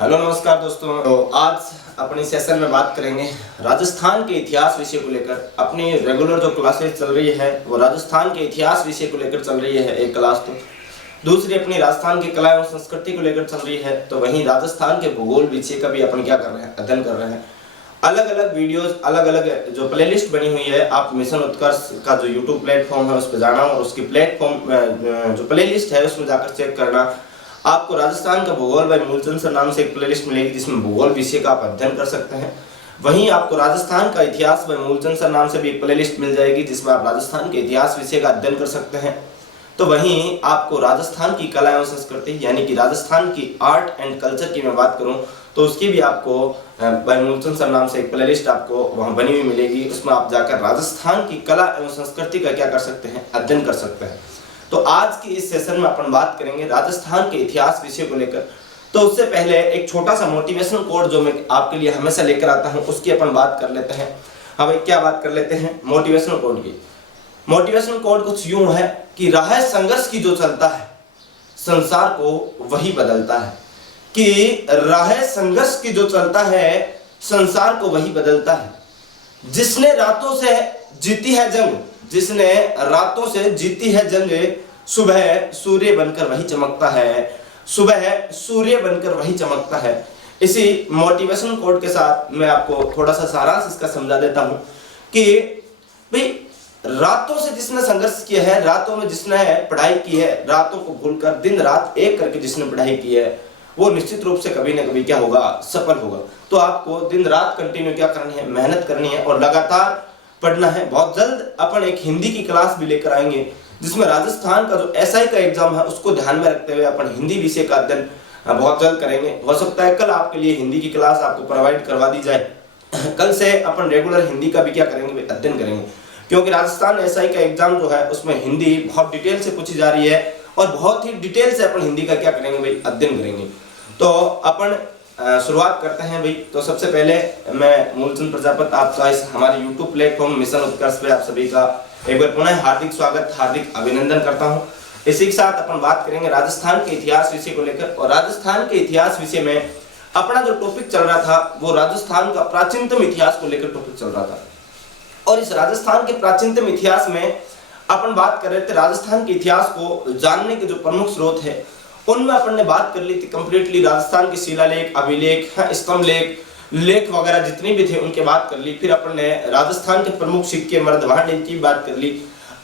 Hello नमस्कार दोस्तों। तो आज अपनी सेशन में बात करेंगे राजस्थान के इतिहास विषय को लेकर। अपनी रेगुलर जो क्लासेस चल रही है वो राजस्थान के इतिहास विषय को लेकर चल रही है एक क्लास, तो दूसरी अपनी राजस्थान की कला एवं संस्कृति को लेकर चल रही है। तो वहीं राजस्थान के भूगोल विषय का भी अपन क्या कर रहे हैं, अध्ययन कर रहे हैं। अलग अलग वीडियोस, अलग अलग जो प्लेलिस्ट बनी हुई है, आप मिशन उत्कर्ष का जो यूट्यूब प्लेटफॉर्म है उस पर जाना और उसकी प्लेटफॉर्म जो प्लेलिस्ट है उसमें जाकर चेक करना। आपको राजस्थान का भूगोल बाय मूलचंद सर नाम से एक प्लेलिस्ट मिलेगी जिसमें भूगोल विषय का आप अध्ययन कर सकते हैं। वहीं आपको राजस्थान का इतिहास बाय मूलचंद सर नाम से भी एक प्लेलिस्ट मिल जाएगी जिसमें आप राजस्थान के इतिहास विषय का अध्ययन कर सकते हैं। तो वहीं आपको राजस्थान की कला एवं संस्कृति यानी कि राजस्थान की आर्ट एंड कल्चर की मैं बात करूं तो उसकी भी आपको बाय मूलचंद सर नाम से एक प्लेलिस्ट आपको वहां बनी हुई मिलेगी। उसमें आप जाकर राजस्थान की कला एवं संस्कृति का क्या कर सकते हैं, अध्ययन कर सकते हैं। तो आज की इस सेशन में अपन बात करेंगे राजस्थान के इतिहास विषय को लेकर। तो उससे पहले एक छोटा सा मोटिवेशनल कोड जो मैं आपके लिए हमेशा लेकर आता हूं उसकी अपन बात कर लेते हैं। हाँ भाई, क्या बात कर लेते हैं मोटिवेशनल कोड की। मोटिवेशनल कोड कुछ यूं है कि राह संघर्ष की जो चलता है संसार को वही बदलता है। कि राह संघर्ष की जो चलता है संसार को वही बदलता है। जिसने रातों से जीती है जंग, जिसने रातों से जीती है जंग, सुबह सूर्य बनकर वही चमकता है, सुबह सूर्य बनकर वही चमकता है। इसी मोटिवेशन कोड के साथ मैं आपको थोड़ा सा सारांश इसका समझा देता हूं कि भाई रातों से जिसने संघर्ष किया है, रातों में जिसने पढ़ाई की है, रातों को भूलकर दिन रात एक करके जिसने पढ़ाई की है वो निश्चित रूप से कभी ना कभी क्या होगा, सफल होगा। तो आपको दिन रात कंटिन्यू क्या करनी है, मेहनत करनी है और लगातार पढ़ना है। बहुत जल्द अपन एक हिंदी की क्लास भी लेकर आएंगे जिसमें राजस्थान का जो एसआई का एग्जाम है उसको ध्यान में रखते हुए अपन हिंदी विषय का अध्ययन बहुत जल्द करेंगे। हो सकता है कल आपके लिए हिंदी की क्लास आपको प्रोवाइड करवा दी जाए। कल से अपन रेगुलर हिंदी का भी क्या करेंगे, अध्ययन करेंगे, क्योंकि राजस्थान एसआई का एग्जाम जो है उसमें हिंदी बहुत डिटेल से पूछी जा रही है और बहुत ही डिटेल से अपन हिंदी का क्या करेंगे भाई, अध्ययन करेंगे। तो अपन शुरुआत करते हैं भाई। तो सबसे पहले मैं मूलचंद प्रजापति आपका इस हमारे YouTube प्लेटफॉर्म मिशन उत्कर्ष पे आप सभी का एक बार पुनः हार्दिक स्वागत, हार्दिक अभिनंदन करता हूं। इसी के साथ अपन बात करेंगे राजस्थान के इतिहास विषय को लेकर। और राजस्थान के इतिहास विषय में अपना जो टॉपिक चल रहा था वो राजस्थान का प्राचीनतम इतिहास को लेकर टॉपिक चल रहा था। और इस राजस्थान के प्राचीनतम इतिहास में अपन बात कर रहे थे राजस्थान के इतिहास को जानने के जो प्रमुख स्रोत है उनमें अपन ने बात कर ली थी कंप्लीटली। राजस्थान के शिलालेख, अभिलेख, स्तंभ लेख, लेख वगैरह जितने भी थे उनके बात कर ली। फिर अपन ने राजस्थान के प्रमुख सिक्के, मर्दभांड, इनकी बात कर ली।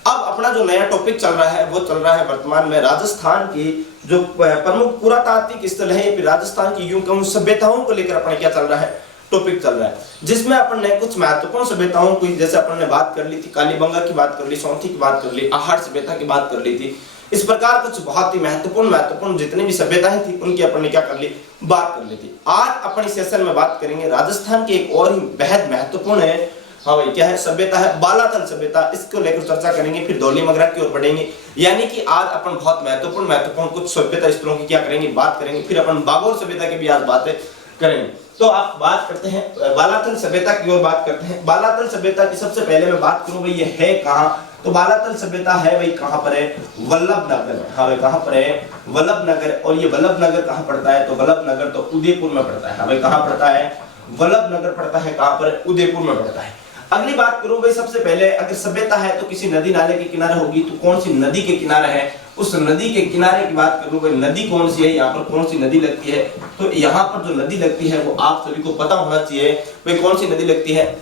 अब अपना जो नया टॉपिक चल रहा है वो चल रहा है वर्तमान में राजस्थान की जो प्रमुख पुरातात्विक स्थल है, फिर राजस्थान की यूं कहूं सभ्यताओं को लेकर अपन क्या चल रहा है, टॉपिक चल रहा है। जिसमें अपन ने कुछ महत्वपूर्ण सभ्यताओं को, जैसे अपन ने बात कर ली थी कालीबंगा की बात कर ली, सौंथी की बात कर ली, आहट सभ्यता की बात कर ली थी। इस प्रकार कुछ बहुत ही महत्वपूर्ण जितनी भी सभ्यताएं थी उनकी अपन ने क्या कर ली, बात कर ली थी। आज अपन इस सेशन में बात करेंगे राजस्थान की एक और ही बेहद महत्वपूर्ण है, हाँ भाई क्या है, सभ्यता है बालातल सभ्यता। इसको लेकर चर्चा करेंगे, फिर धौलीमगरा की ओर बढ़ेंगे। यानी कि आज अपन बहुत महत्वपूर्ण कुछ सभ्यता स्थलों की क्या करेंगे, बात करेंगे। फिर अपन बागोर सभ्यता की भी आज बातें करेंगे। तो आप बात करते हैं बालातल सभ्यता की ओर बात करते हैं। बालातल सभ्यता की सबसे पहले मैं बात करूं भाई ये है कहां। तो बालातल सभ्यता है भाई कहां पर है, वल्लभनगर। हाँ भाई कहां पर है, वल्लभनगर। और ये वल्लभनगर कहां पड़ता है, तो वल्लभनगर तो उदयपुर में पड़ता है। हाँ भाई कहां पड़ता है, वल्लभनगर पड़ता है कहां पर, उदयपुर में पड़ता है। अगली बात करूं भाई, सबसे पहले अगर सभ्यता है तो किसी नदी नाले के किनारे होगी, तो कौन सी नदी के किनारे है, उस नदी के किनारे की बात करूं भाई, नदी कौन सी है, यहाँ पर कौन सी नदी लगती है। तो यहाँ पर जो नदी लगती है वो आप सभी को पता होना चाहिए भाई कौन सी नदी लगती है।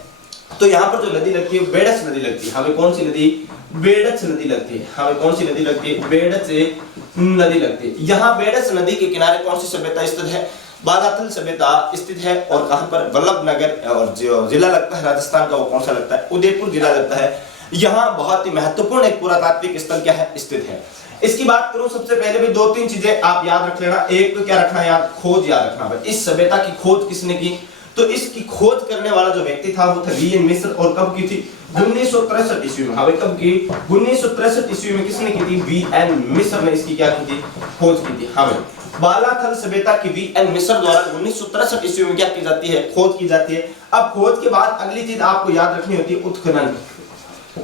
तो यहाँ पर जो नदी लगती है बेड़च नदी लगती है। हमें कौन सी नदी, बेड़च नदी लगती है। हमें कौन सी नदी लगती है, बेड़च नदी लगती है। यहाँ बेड़च नदी के किनारे कौन सी सभ्यता स्थित है, बालातल सभ्यता स्थित है। और कहां पर, वल्लभनगर। और जो जिला लगता है राजस्थान का वो कौन सा लगता है, उदयपुर जिला लगता है। यहाँ बहुत ही महत्वपूर्ण एक पुरातात्विक स्थल क्या है, स्थित है। इसकी बात करूं सबसे पहले भी दो तीन चीजें आप याद रख लेना। एक तो क्या रखना याद, खोज याद रखना भाई। इस सभ्यता की खोज किसने की, तो इसकी खोज करने वाला जो व्यक्ति था वो था वी.एन. मिश्र। और कब की थी, 1963 ईस्वी में। हाँ भाई कब की, 1963 ईस्वी में किसने की थी, वी.एन. मिश्र ने इसकी क्या की थी, खोज की थी। हाँ भाई बालाथल सभ्यता की वी.एन. मिश्र द्वारा 1963 ईस्वी में क्या की जाती है, खोज की जाती है। अब खोज के बाद अगली चीज आपको याद रखनी होती है उत्खनन।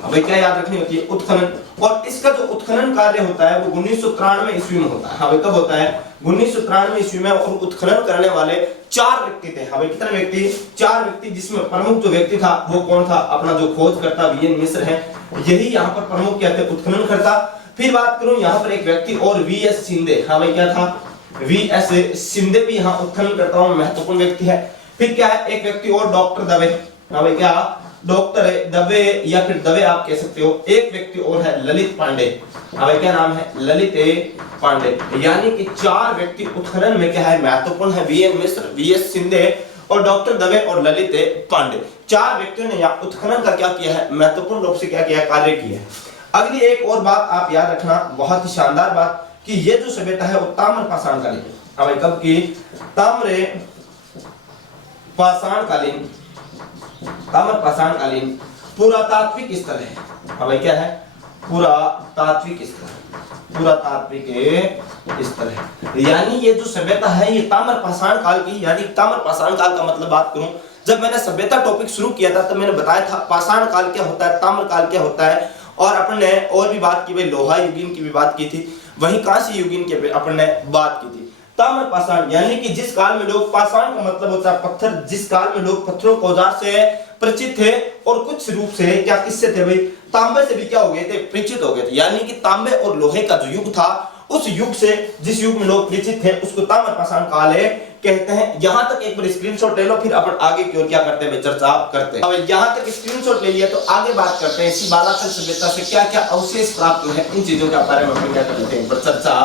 भाई क्या याद रखनी होती है, उत्खनन। और इसका जो उत्खनन कार्य होता है वो 1993 ईस्वी में होता है। हाँ भाई कब होता है, 1993 ईस्वी में, और उत्खनन करने वाले 4 व्यक्ति थे। हाँ भाई, कितने व्यक्ति? 4 व्यक्ति, जिसमें प्रमुख जो व्यक्ति था वो कौन था? अपना जो खोजकर्ता वीएन मिश्र है, यही यहाँ पर प्रमुख क्या थे? उत्खनन करता। फिर बात करूं यहाँ पर एक व्यक्ति और वीएस शिंदे। हाँ भाई, क्या था? वीएस शिंदे भी यहाँ उत्खनन करता हूं, महत्वपूर्ण व्यक्ति है। फिर क्या है? एक व्यक्ति और डॉक्टर दवे। हाँ भाई, क्या? डॉक्टर दवे या फिर दवे आप कह सकते हो। एक व्यक्ति और है ललित पांडे। हाँ भाई, क्या नाम है? ललित पांडे। यानी कि 4 व्यक्ति उत्खनन में क्या है? महत्वपूर्ण है। वीएन मिश्र, वीएस शिंदे और डॉक्टर दवे और ललित पांडे। 4 व्यक्तियों ने यहाँ उत्खनन का क्या किया है? महत्वपूर्ण रूप से क्या किया? कार्य किया है। अगली एक और बात आप याद रखना, बहुत ही शानदार बात, कि ये जो सभ्यता है वो ताम्र पाषाणकालीन। हाँ भाई, कब की? ताम्र पाषाणकालीन, ताम्र पाषाणकालीन पुरातात्विक स्तर है। हाँ भाई, क्या है? पुरातात्विक स्तर, पुरातात्विक स्तर है। यानी ये जो सभ्यता है ये ताम्र पाषाण काल की, यानी ताम्र पाषाण काल का मतलब बात करूं, जब मैंने सभ्यता टॉपिक शुरू किया था तब मैंने बताया था पाषाण काल क्या होता है, ताम्र काल क्या होता है, और अपन ने और भी बात की, भाई लोहा युगीन की भी बात की थी, वहीं कांस्य युगीन की अपन ने बात की थी। ताम्र पाषाण यानी कि जिस काल में लोग, पाषाण का मतलब होता है पत्थर, जिस काल में लोग पत्थरों के औजार से परिचित थे, और कुछ रूप से क्या किससे थे भाई? तांबे से भी क्या हो गए थे? परिचित हो गए थे। यानी कि तांबे और लोहे का जो युग था, उस युग से, जिस युग में लोग परिचित थे, उसको ताम्र पाषाण काल कहते हैं। यहां तक एक बार स्क्रीनशॉट ले लो, फिर अपन आगे की ओर क्या करते हैं? चर्चा करते हैं। अब यहां तक स्क्रीनशॉट ले लिया तो आगे बात करते हैं इसी बालाथल सभ्यता से क्या क्या अवशेष प्राप्त हुए हैं, इन चीजों के बारे में अपन क्या कर लेते हैं? चर्चा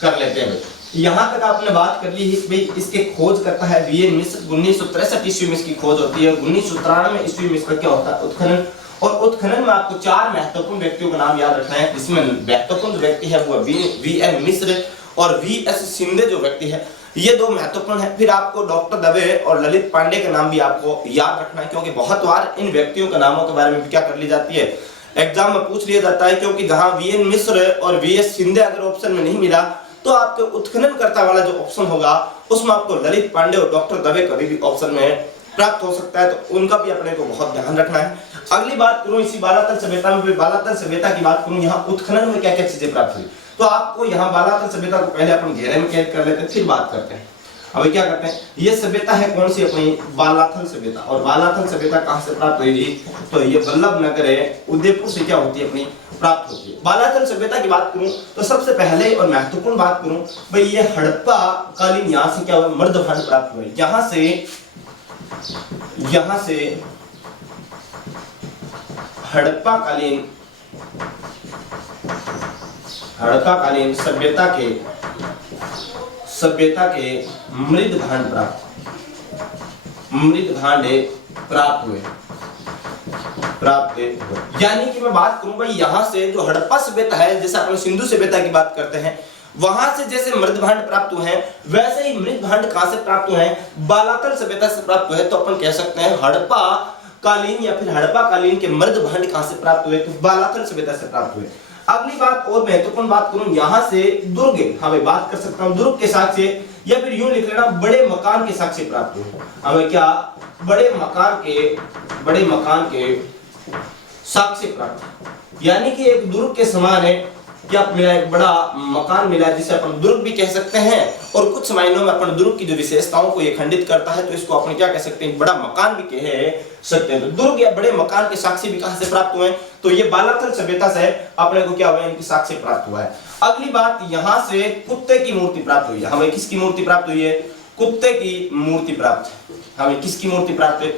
कर लेते हैं। यहां तक आपने बात कर ली है, इसके खोज करता है वीएन मिश्र। 1963 ईस्वी में इसकी खोज होती है। 1993 ईस्वी में इसका क्या होता है? उत्खनन। और उत्खनन में आपको 4 महत्वपूर्ण व्यक्तियों का नाम याद रखना है, जिसमें महत्वपूर्ण व्यक्ति है वो वीएन मिश्र और वीएस शिंदे जो व्यक्ति है, ये 2 महत्वपूर्ण है। फिर आपको डॉक्टर दवे और ललित पांडे का नाम भी आपको याद रखना है, क्योंकि बहुत बार इन व्यक्तियों के नामों के बारे में क्या कर ली जाती है? एग्जाम में पूछ लिया जाता है। क्योंकि जहां वीएन मिश्र और वीएस शिंदे अगर ऑप्शन में नहीं मिला तो आपके उत्खनन करता वाला जो ऑप्शन होगा उसमें आपको ललित पांडे और डॉक्टर दवे कभी भी ऑप्शन में प्राप्त हो सकता है, तो उनका भी अपने को बहुत ध्यान रखना है। अगली बात करूं इसी बालाथल सभ्यता में, बालाथल सभ्यता की बात करूं, यहाँ उत्खनन में क्या क्या चीजें प्राप्त हुई, तो आपको यहाँ बालाथल सभ्यता को पहले अपन घेरे में कैद कर लेते हैं, फिर बात करते हैं। अभी क्या करते हैं? ये सभ्यता है कौन सी? अपनी बालाथल सभ्यता। और बालाथल सभ्यता कहां से प्राप्त हुई? तो ये वल्लभ नगर है, उदयपुर से क्या होती है? अपनी प्राप्त होती है। बालाथल सभ्यता की बात करूं तो सबसे पहले और महत्वपूर्ण बात करूं भाई, ये हड़प्पा कालीन यहां से क्या हुआ? मृदभांड प्राप्त हुए। यहां से हड़प्पा कालीन सभ्यता के मृदभांड प्राप्त हुए। यानी कि मैं बात करूं भाई, यहां से जो हड़प्पा सभ्यता है, जैसे अपन सिंधु सभ्यता की बात करते हैं, वहां से जैसे मृदभांड प्राप्त हुए हैं, वैसे ही मृदभांड कहां से प्राप्त हुए हैं? बालाथल सभ्यता से प्राप्त हुए। तो अपन कह सकते हैं हड़प्पा कालीन या फिर हड़प्पा कालीन के मृदभांड कहां से प्राप्त हुए? तो बालाथल सभ्यता से प्राप्त हुए। अगली बात और महत्वपूर्ण बात करूं, यहां से दुर्ग, हाँ भाई बात कर सकता हूं दुर्ग के साक्ष्य, या फिर यूं लिख लेना बड़े मकान के साक्ष्य प्राप्त हुए। हमें क्या? बड़े मकान के साक्ष्य प्राप्त, यानी कि एक दुर्ग के समान है क्या मिला? एक बड़ा मकान मिला, जिसे अपन दुर्ग भी कह सकते हैं। और कुछ मायनों में अपन दुर्ग की जो विशेषताओं को ये खंडित करता है, तो इसको अपन क्या कह सकते हैं? बड़ा मकान भी कह सकते हैं। तो दुर्ग या बड़े मकान के साक्ष्य भी कहां से प्राप्त हुए? तो ये बालाथल सभ्यता से अपने को क्या हुआ? इनकी साक्ष्य प्राप्त हुआ है। अगली बात, यहां से कुत्ते की मूर्ति प्राप्त हुई है। हमें किसकी मूर्ति प्राप्त हुई है? कुत्ते की मूर्ति प्राप्त है। हमें किसकी मूर्ति प्राप्त है?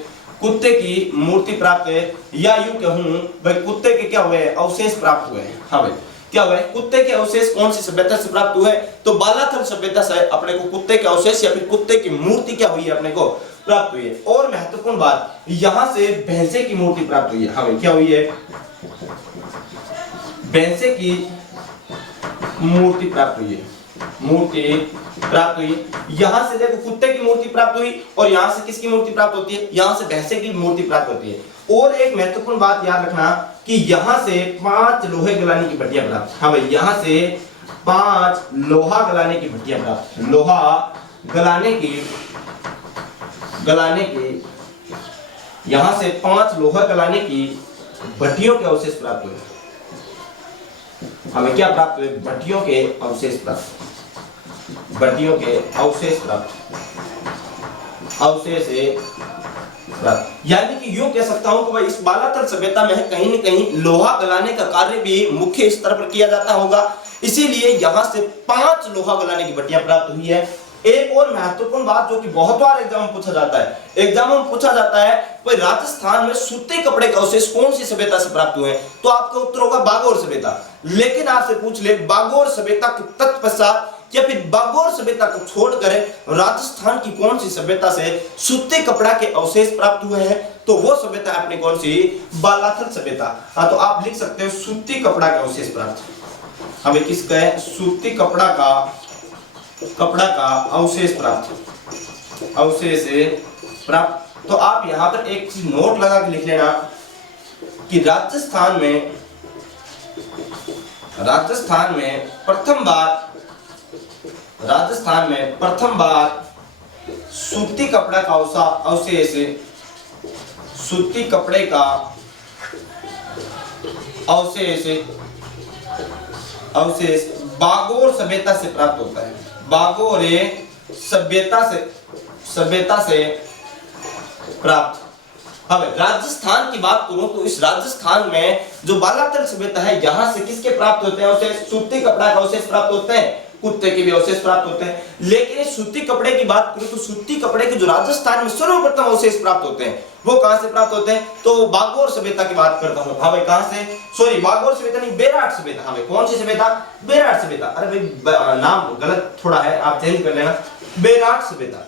कुत्ते की मूर्ति प्राप्त है, या यूं कहूं भाई कुत्ते के क्या हुए? अवशेष प्राप्त हुए हैं। हाँ भाई, क्या हुआ? कुत्ते के अवशेष कौन सी सभ्यता से प्राप्त हुए? तो बालाथल सभ्यता से अपने को कुत्ते के अवशेष या फिर कुत्ते की मूर्ति क्या हुई है? अपने को प्राप्त हुई है। और महत्वपूर्ण बात, यहां से भैंसे की मूर्ति प्राप्त हुई है। हमें क्या हुई है? भैंसे की मूर्ति प्राप्त हुई है। यहां से देखो कुत्ते की मूर्ति प्राप्त हुई, और यहां से किसकी मूर्ति प्राप्त होती है? यहां से भैंसे की मूर्ति प्राप्त होती है। और एक महत्वपूर्ण बात याद रखना कि यहां से 5 लोहे गलाने की भट्टियां प्राप्त। हाँ भाई, यहां से 5 लोहा गलाने की भट्टियां प्राप्त। लोहा गलाने की यहां से 5 लोहा गलाने की भट्टियों के अवशेष प्राप्त हुए। हमें क्या प्राप्त हुए? भट्टियों के अवशेष प्राप्त। भट्टियों के अवशेष प्राप्त, अवशेष प्राप्त। यानी कि यूं कह सकता हूं कि भाई इस बालातल सभ्यता में कहीं न कहीं लोहा गलाने का कार्य भी मुख्य स्तर पर किया जाता होगा, इसीलिए यहां से 5 लोहा गलाने की भट्टियां प्राप्त हुई है। एक और महत्वपूर्ण बात जो कि बहुत बार एग्जाम में पूछा जाता है, एग्जाम में पूछा जाता है भाई राजस्थान में सूती कपड़े का अवशेष कौन सी सभ्यता से प्राप्त हुए हैं, तो आपका उत्तर होगा बागोर सभ्यता। लेकिन आपसे पूछ ले बागोर सभ्यता के तत्पश्चात या फिर बागोर सभ्यता को छोड़कर राजस्थान की कौन सी सभ्यता से सूती कपड़ा के अवशेष प्राप्त हुए हैं, तो वो सभ्यता अपनी कौन सी, बालाथल सभ्यता। हाँ, तो आप लिख सकते हो सूती कपड़ा का अवशेष प्राप्त। हमें किसका है, सूती कपड़ा का अवशेष प्राप्त, अवशेष प्राप्त। तो आप यहां पर एक चीज नोट लगा के लिख लेना कि राजस्थान में प्रथम बार सूती कपड़ा का अवशेष, सूती कपड़े का अवशेष बागोर सभ्यता से प्राप्त होता है। बागोर सभ्यता से प्राप्त। अब राजस्थान की बात करूं तो इस राजस्थान में जो बालातल सभ्यता है, यहां से किसके प्राप्त होते हैं अवशेष, सूती कपड़ा का अवशेष प्राप्त होते हैं, कुत्ते के भी अवशेष प्राप्त होते हैं। लेकिन सूती कपड़े की बात करूं तो सूती कपड़े के जो राजस्थान में सर्वप्रथम अवशेष प्राप्त होते हैं वो कहां से प्राप्त होते हैं, तो बागोर सभ्यता की बात करता हूं। हाँ भाई, कहां से, सॉरी बागोर सभ्यता नहीं, बेराट सभ्यता। हाँ भाई, कौन सी सभ्यता, बेराट सभ्यता। अरे भाई नाम गलत थोड़ा है, आप चेंज कर लेना, बेराट सभ्यता।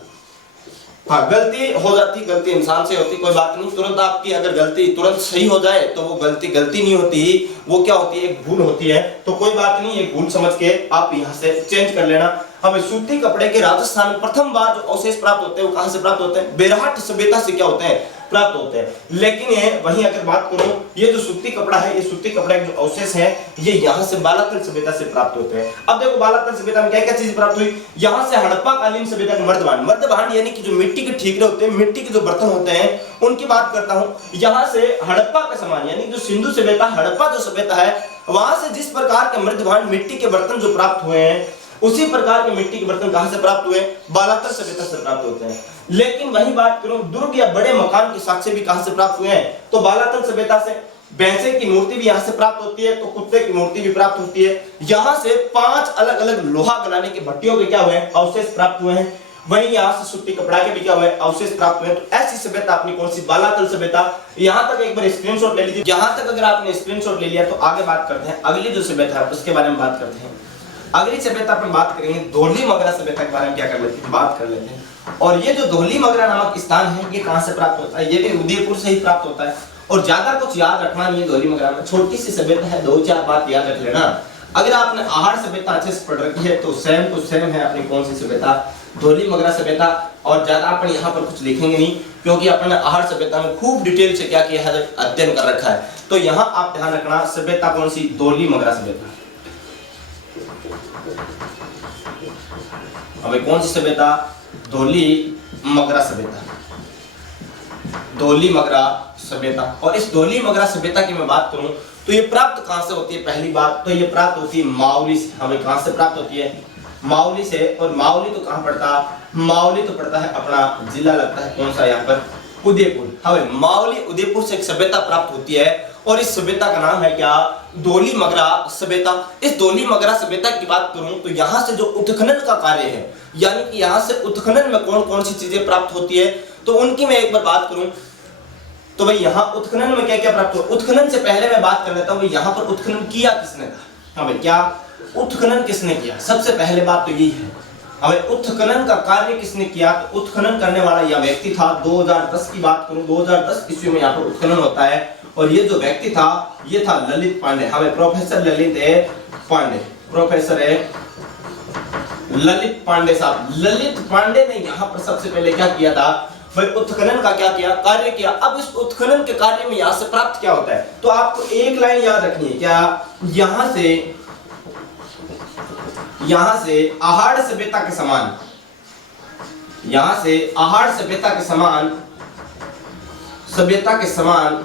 हाँ, गलती हो जाती, गलती इंसान से होती, कोई बात नहीं। तुरंत आपकी अगर गलती तुरंत सही हो जाए तो वो गलती नहीं होती, वो क्या होती है, एक भूल होती है। तो कोई बात नहीं, एक भूल समझ के आप यहाँ से चेंज कर लेना। हमें सूती कपड़े के राजस्थान में प्रथम बार जो अवशेष प्राप्त होते हैं वो कहां से प्राप्त होते हैं, बेराट सभ्यता से क्या होते हैं, प्राप्त होते हैं। लेकिन ये वहीं अगर बात करूं, ये जो सूती कपड़ा है, ये सूती कपड़े के जो अवशेष है ये यहाँ से बालातल सभ्यता से प्राप्त होते हैं। अब देखो बालातल सभ्यता में क्या क्या चीज प्राप्त हुई, यहाँ से हड़प्पा कालीन सभ्यता के मर्दभांड यानी कि जो मिट्टी के ठीकरे होते हैं, मिट्टी के जो बर्तन होते हैं उनकी बात करता हूँ। यहाँ से हड़प्पा के समान यानी जो सिंधु सभ्यता, हड़प्पा जो सभ्यता है, वहां से जिस प्रकार के मर्दभांड मिट्टी के बर्तन जो प्राप्त हुए हैं, उसी प्रकार के मिट्टी के बर्तन कहां से प्राप्त हुए, बालातल सभ्यता से प्राप्त होते हैं। लेकिन वही बात करूं, दुर्ग या बड़े मकान के साक्ष्य भी कहां से प्राप्त हुए हैं, तो बालातल सभ्यता से। भैंसे की मूर्ति भी यहां से प्राप्त होती है, तो कुत्ते की मूर्ति भी प्राप्त होती है। यहां से 5 अलग अलग लोहा गलाने की भट्टियों के क्या हुए, अवशेष प्राप्त हुए हैं। वहीं यहां से सूती कपड़ा के भी क्या हुए, अवशेष प्राप्त हुए। तो ऐसी सभ्यता अपनी कौन सी, बालातल सभ्यता। यहां तक एक बार स्क्रीनशॉट ले लीजिए। यहां तक अगर आपने स्क्रीनशॉट ले लिया तो आगे बात करते हैं, अगली जो सभ्यता है उसके बारे में बात करते हैं। अगली सभ्यता अपन बात करेंगे धौली मगरा सभ्यता के बारे में, क्या कर लेते हैं, बात कर लेते हैं। और ये जो धौली मगरा नामक स्थान है ये कहां से प्राप्त होता है, ये भी उदयपुर से ही प्राप्त होता है। और ज्यादा कुछ याद रखना नहीं है धौली मगरा में, छोटी सी सभ्यता है, 2-4 बात याद रख लेना। अगर आपने आहार सभ्यता अच्छे से पढ़ रखी है तो सेम है अपनी कौन सी सभ्यता, धौली मगरा सभ्यता। और ज्यादा अपन यहाँ पर कुछ लिखेंगे नहीं क्योंकि अपने आहार सभ्यता में खूब डिटेल से क्या किया है, अध्ययन कर रखा है। तो यहाँ आप ध्यान रखना, सभ्यता कौन सी, धौली मगरा सभ्यता। अब कौन सी सभ्यता, धौली मगरा सभ्यता, धौली मगरा सभ्यता। और इस धौली मगरा सभ्यता की मैं बात करूं तो ये प्राप्त कहां से होती है, पहली बात तो ये प्राप्त होती है मावली से। हमें कहां से प्राप्त होती है, मावली से। और मावली तो कहां पड़ता है, मावली तो पड़ता है अपना जिला लगता है कौन सा, यहाँ पर उदयपुर। हमें मावली उदयपुर से एक सभ्यता प्राप्त होती है और इस सभ्यता का नाम है क्या, धौली मगरा सभ्यता। इस धौली मगरा सभ्यता की बात करूं तो यहाँ से जो उत्खनन का कार्य है, यानी कि यहाँ से उत्खनन में कौन कौन सी चीजें प्राप्त होती है, तो उनकी मैं एक बार बात करूं तो भाई यहाँ उत्खनन में क्या क्या प्राप्त हुआ। उत्खनन से पहले मैं बात कर लेता हूँ यहाँ पर उत्खनन किया किसने था। हाँ भाई, क्या उत्खनन किसने किया, सबसे पहले बात तो यही है। हमें उत्खनन का कार्य किसने किया, तो उत्खनन करने वाला यह व्यक्ति था। 2010 की बात करूं, 2010 ईस्वी में यहाँ पर उत्खनन होता है और ये जो व्यक्ति था ये था ललित पांडे। हमें प्रोफेसर ललित पांडे, प्रोफेसर है ललित पांडे साहब। ललित पांडे ने यहाँ पर सबसे पहले क्या किया था भाई, उत्खनन का क्या किया, कार्य किया। अब इस उत्खनन के कार्य में यहाँ से प्राप्त क्या होता है, तो आपको एक लाइन याद रखनी है, क्या, यहाँ से आहार सभ्यता के समान, यहाँ से आहार सभ्यता के समान, सभ्यता के समान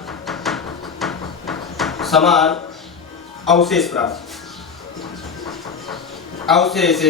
अवशेष प्राप्त, अवशेष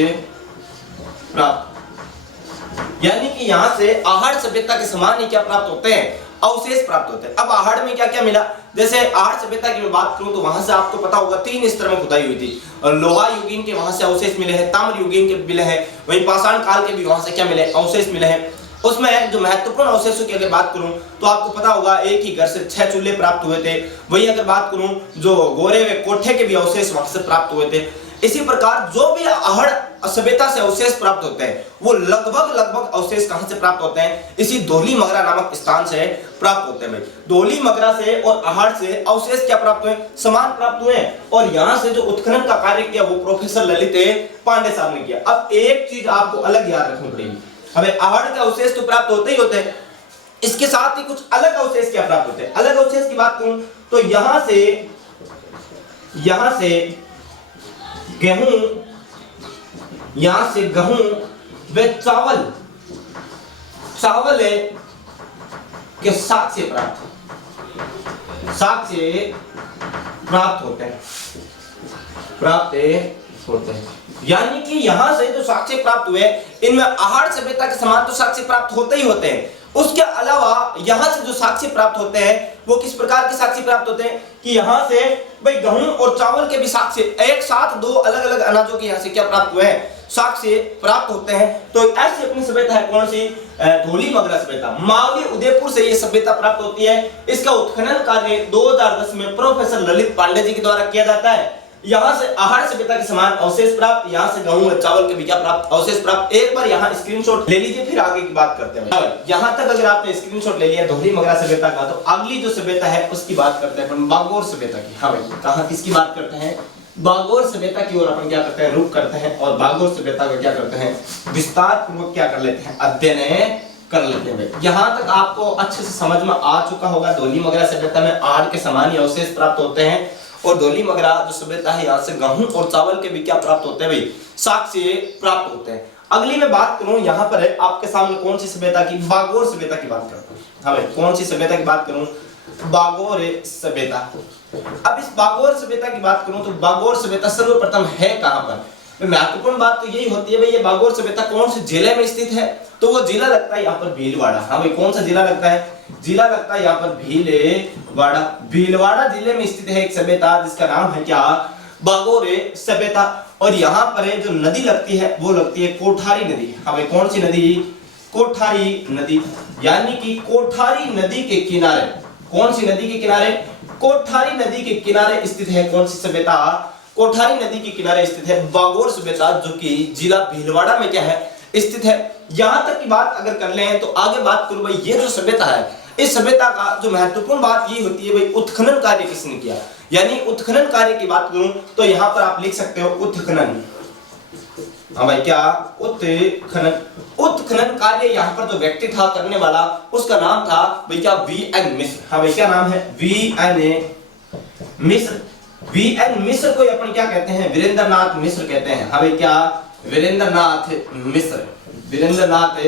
प्राप्त, यानी कि यहां से आहड़ सभ्यता के समान ही क्या प्राप्त होते हैं, अवशेष प्राप्त होते हैं। अब आहड़ में क्या क्या मिला, जैसे आहड़ सभ्यता की मैं बात करूं तो वहां से आपको पता होगा 3 स्तर में खुदाई हुई थी, और लोहा युगीन के वहां से अवशेष मिले हैं, ताम्र युगीन के मिले हैं, वहीं पाषाण काल के भी वहां से क्या मिले, अवशेष मिले हैं। उसमें जो महत्वपूर्ण अवशेषों की अगर बात करूं तो आपको पता होगा एक ही घर से 6 चूल्हे प्राप्त हुए थे। वही अगर बात करूं जो गोरे हुए कोठे के भी अवशेष वहां से प्राप्त हुए थे। इसी प्रकार जो भी आहड़ सभ्यता से अवशेष प्राप्त होते हैं वो लगभग अवशेष कहां से प्राप्त होते हैं, इसी धौली मगरा नामक स्थान से प्राप्त होते हैं। भाई धौली मगरा से और आहड़ से अवशेष क्या प्राप्त हुए, समान प्राप्त हुए, और यहां से जो उत्खनन का कार्य किया वो प्रोफेसर ललित पांडे साहब ने किया। अब एक चीज आपको अलग याद रखनी पड़ेगी, हमें आहड़ के अवशेष तो प्राप्त होते ही होते हैं, इसके साथ ही कुछ अलग अवशेष क्या प्राप्त होते हैं। अलग अवशेष की बात करूं तो यहां से गेहूं, यहां से गेहूं व चावल के साक्ष्य प्राप्त होते हैं। यानी कि यहां से जो साक्ष्य प्राप्त हुए इनमें आहड़ सभ्यता के समान तो साक्ष्य प्राप्त होते ही होते हैं। उसके अलावा यहां से जो साक्ष्य प्राप्त होते हैं वो किस प्रकार के साक्ष्य प्राप्त होते हैं कि यहां से भाई गेहूं और चावल के भी साक्ष्य एक साथ 2 अलग-अलग अनाजों के यहां से क्या प्राप्त हुए हैं, साक्ष्य प्राप्त होते हैं। तो ऐसी अपनी सभ्यता है कौन सी, धौली मगरा सभ्यता। मावली उदयपुर से ये सभ्यता प्राप्त होती है। इसका उत्खनन कार्य 2010 में प्रोफेसर ललित पांडे जी के द्वारा किया जाता है। यहां से आहड़ सभ्यता के समान अवशेष प्राप्त, यहां से गेहूं और चावल के भी क्या प्राप्त, अवशेष प्राप्त। एक बार यहां स्क्रीनशॉट ले लीजिए, फिर आगे की बात करते हैं। यहां तक अगर आपने स्क्रीनशॉट ले लिया धौली मगरा सभ्यता का, तो अगली जो सभ्यता है उसकी बात करते हैं अपन, बागोर सभ्यता की। हाँ भाई, कहां किसकी बात करते हैं, बागोर सभ्यता की ओर अपन क्या करते हैं, रुख करते हैं, और बागोर सभ्यता को क्या करते हैं, विस्तार पूर्वक क्या कर लेते हैं, अध्ययन कर लेते हैं। यहां तक आपको अच्छे से समझ में आ चुका होगा, धौली मगरा सभ्यता में आहड़ के समान ही अवशेष प्राप्त होते हैं, और धौली मगरा जो सभ्यता है यहाँ से गेहूं और चावल के भी क्या प्राप्त होते हैं भाई, साक्ष्य प्राप्त होते हैं। अगली मैं बात करूं यहाँ पर है आपके सामने कौन सी सभ्यता की, बागोर सभ्यता की बात करता हूं। हाँ भाई, कौन सी सभ्यता की बात करूं, बागोर सभ्यता। अब इस बागोर सभ्यता की बात करूं तो बागोर सभ्यता सर्वप्रथम है कहां पर। महत्वपूर्ण बात तो यही होती है भाई ये बागोर सभ्यता कौन से जिले में स्थित है, तो वो जिला लगता है यहाँ पर भीलवाड़ा। हाँ भाई, कौन सा जिला लगता है, जिला लगता है यहाँ पर भीलवाड़ा। भीलवाड़ा जिले में स्थित है एक सभ्यता जिसका नाम है क्या, बागोर सभ्यता। और यहाँ पर जो नदी लगती है वो लगती है कोठारी नदी। हाँ भाई, कौन सी नदी, कोठारी नदी। यानी कि कोठारी नदी के किनारे, कौन सी नदी के किनारे, कोठारी नदी के किनारे स्थित है कौन सी सभ्यता, कोठारी नदी के किनारे स्थित है बागोर सभ्यता, जो कि जिला भीलवाड़ा में क्या है, स्थित है। यहां तक की बात अगर कर लें तो आगे बात करूं भाई ये जो सभ्यता है, इस सभ्यता का जो महत्वपूर्ण बात ये होती है भाई उत्खनन कार्य किसने किया। यानी उत्खनन कार्य की बात करूं तो यहां पर आप लिख सकते हो उत्खनन। हाँ भाई, क्या उत्खनन, उत्खनन कार्य यहाँ पर जो व्यक्ति था करने वाला उसका नाम था भाई क्या, वी.एन. मिश्र। हाँ भाई, क्या नाम है, वी.एन. मिश्र। वी.एन. मिश्र को अपन क्या कहते हैं, वीरेंद्रनाथ मिश्र कहते हैं। हाँ भाई, क्या, वीरेंद्रनाथ मिश्र, वीरेंद्रनाथ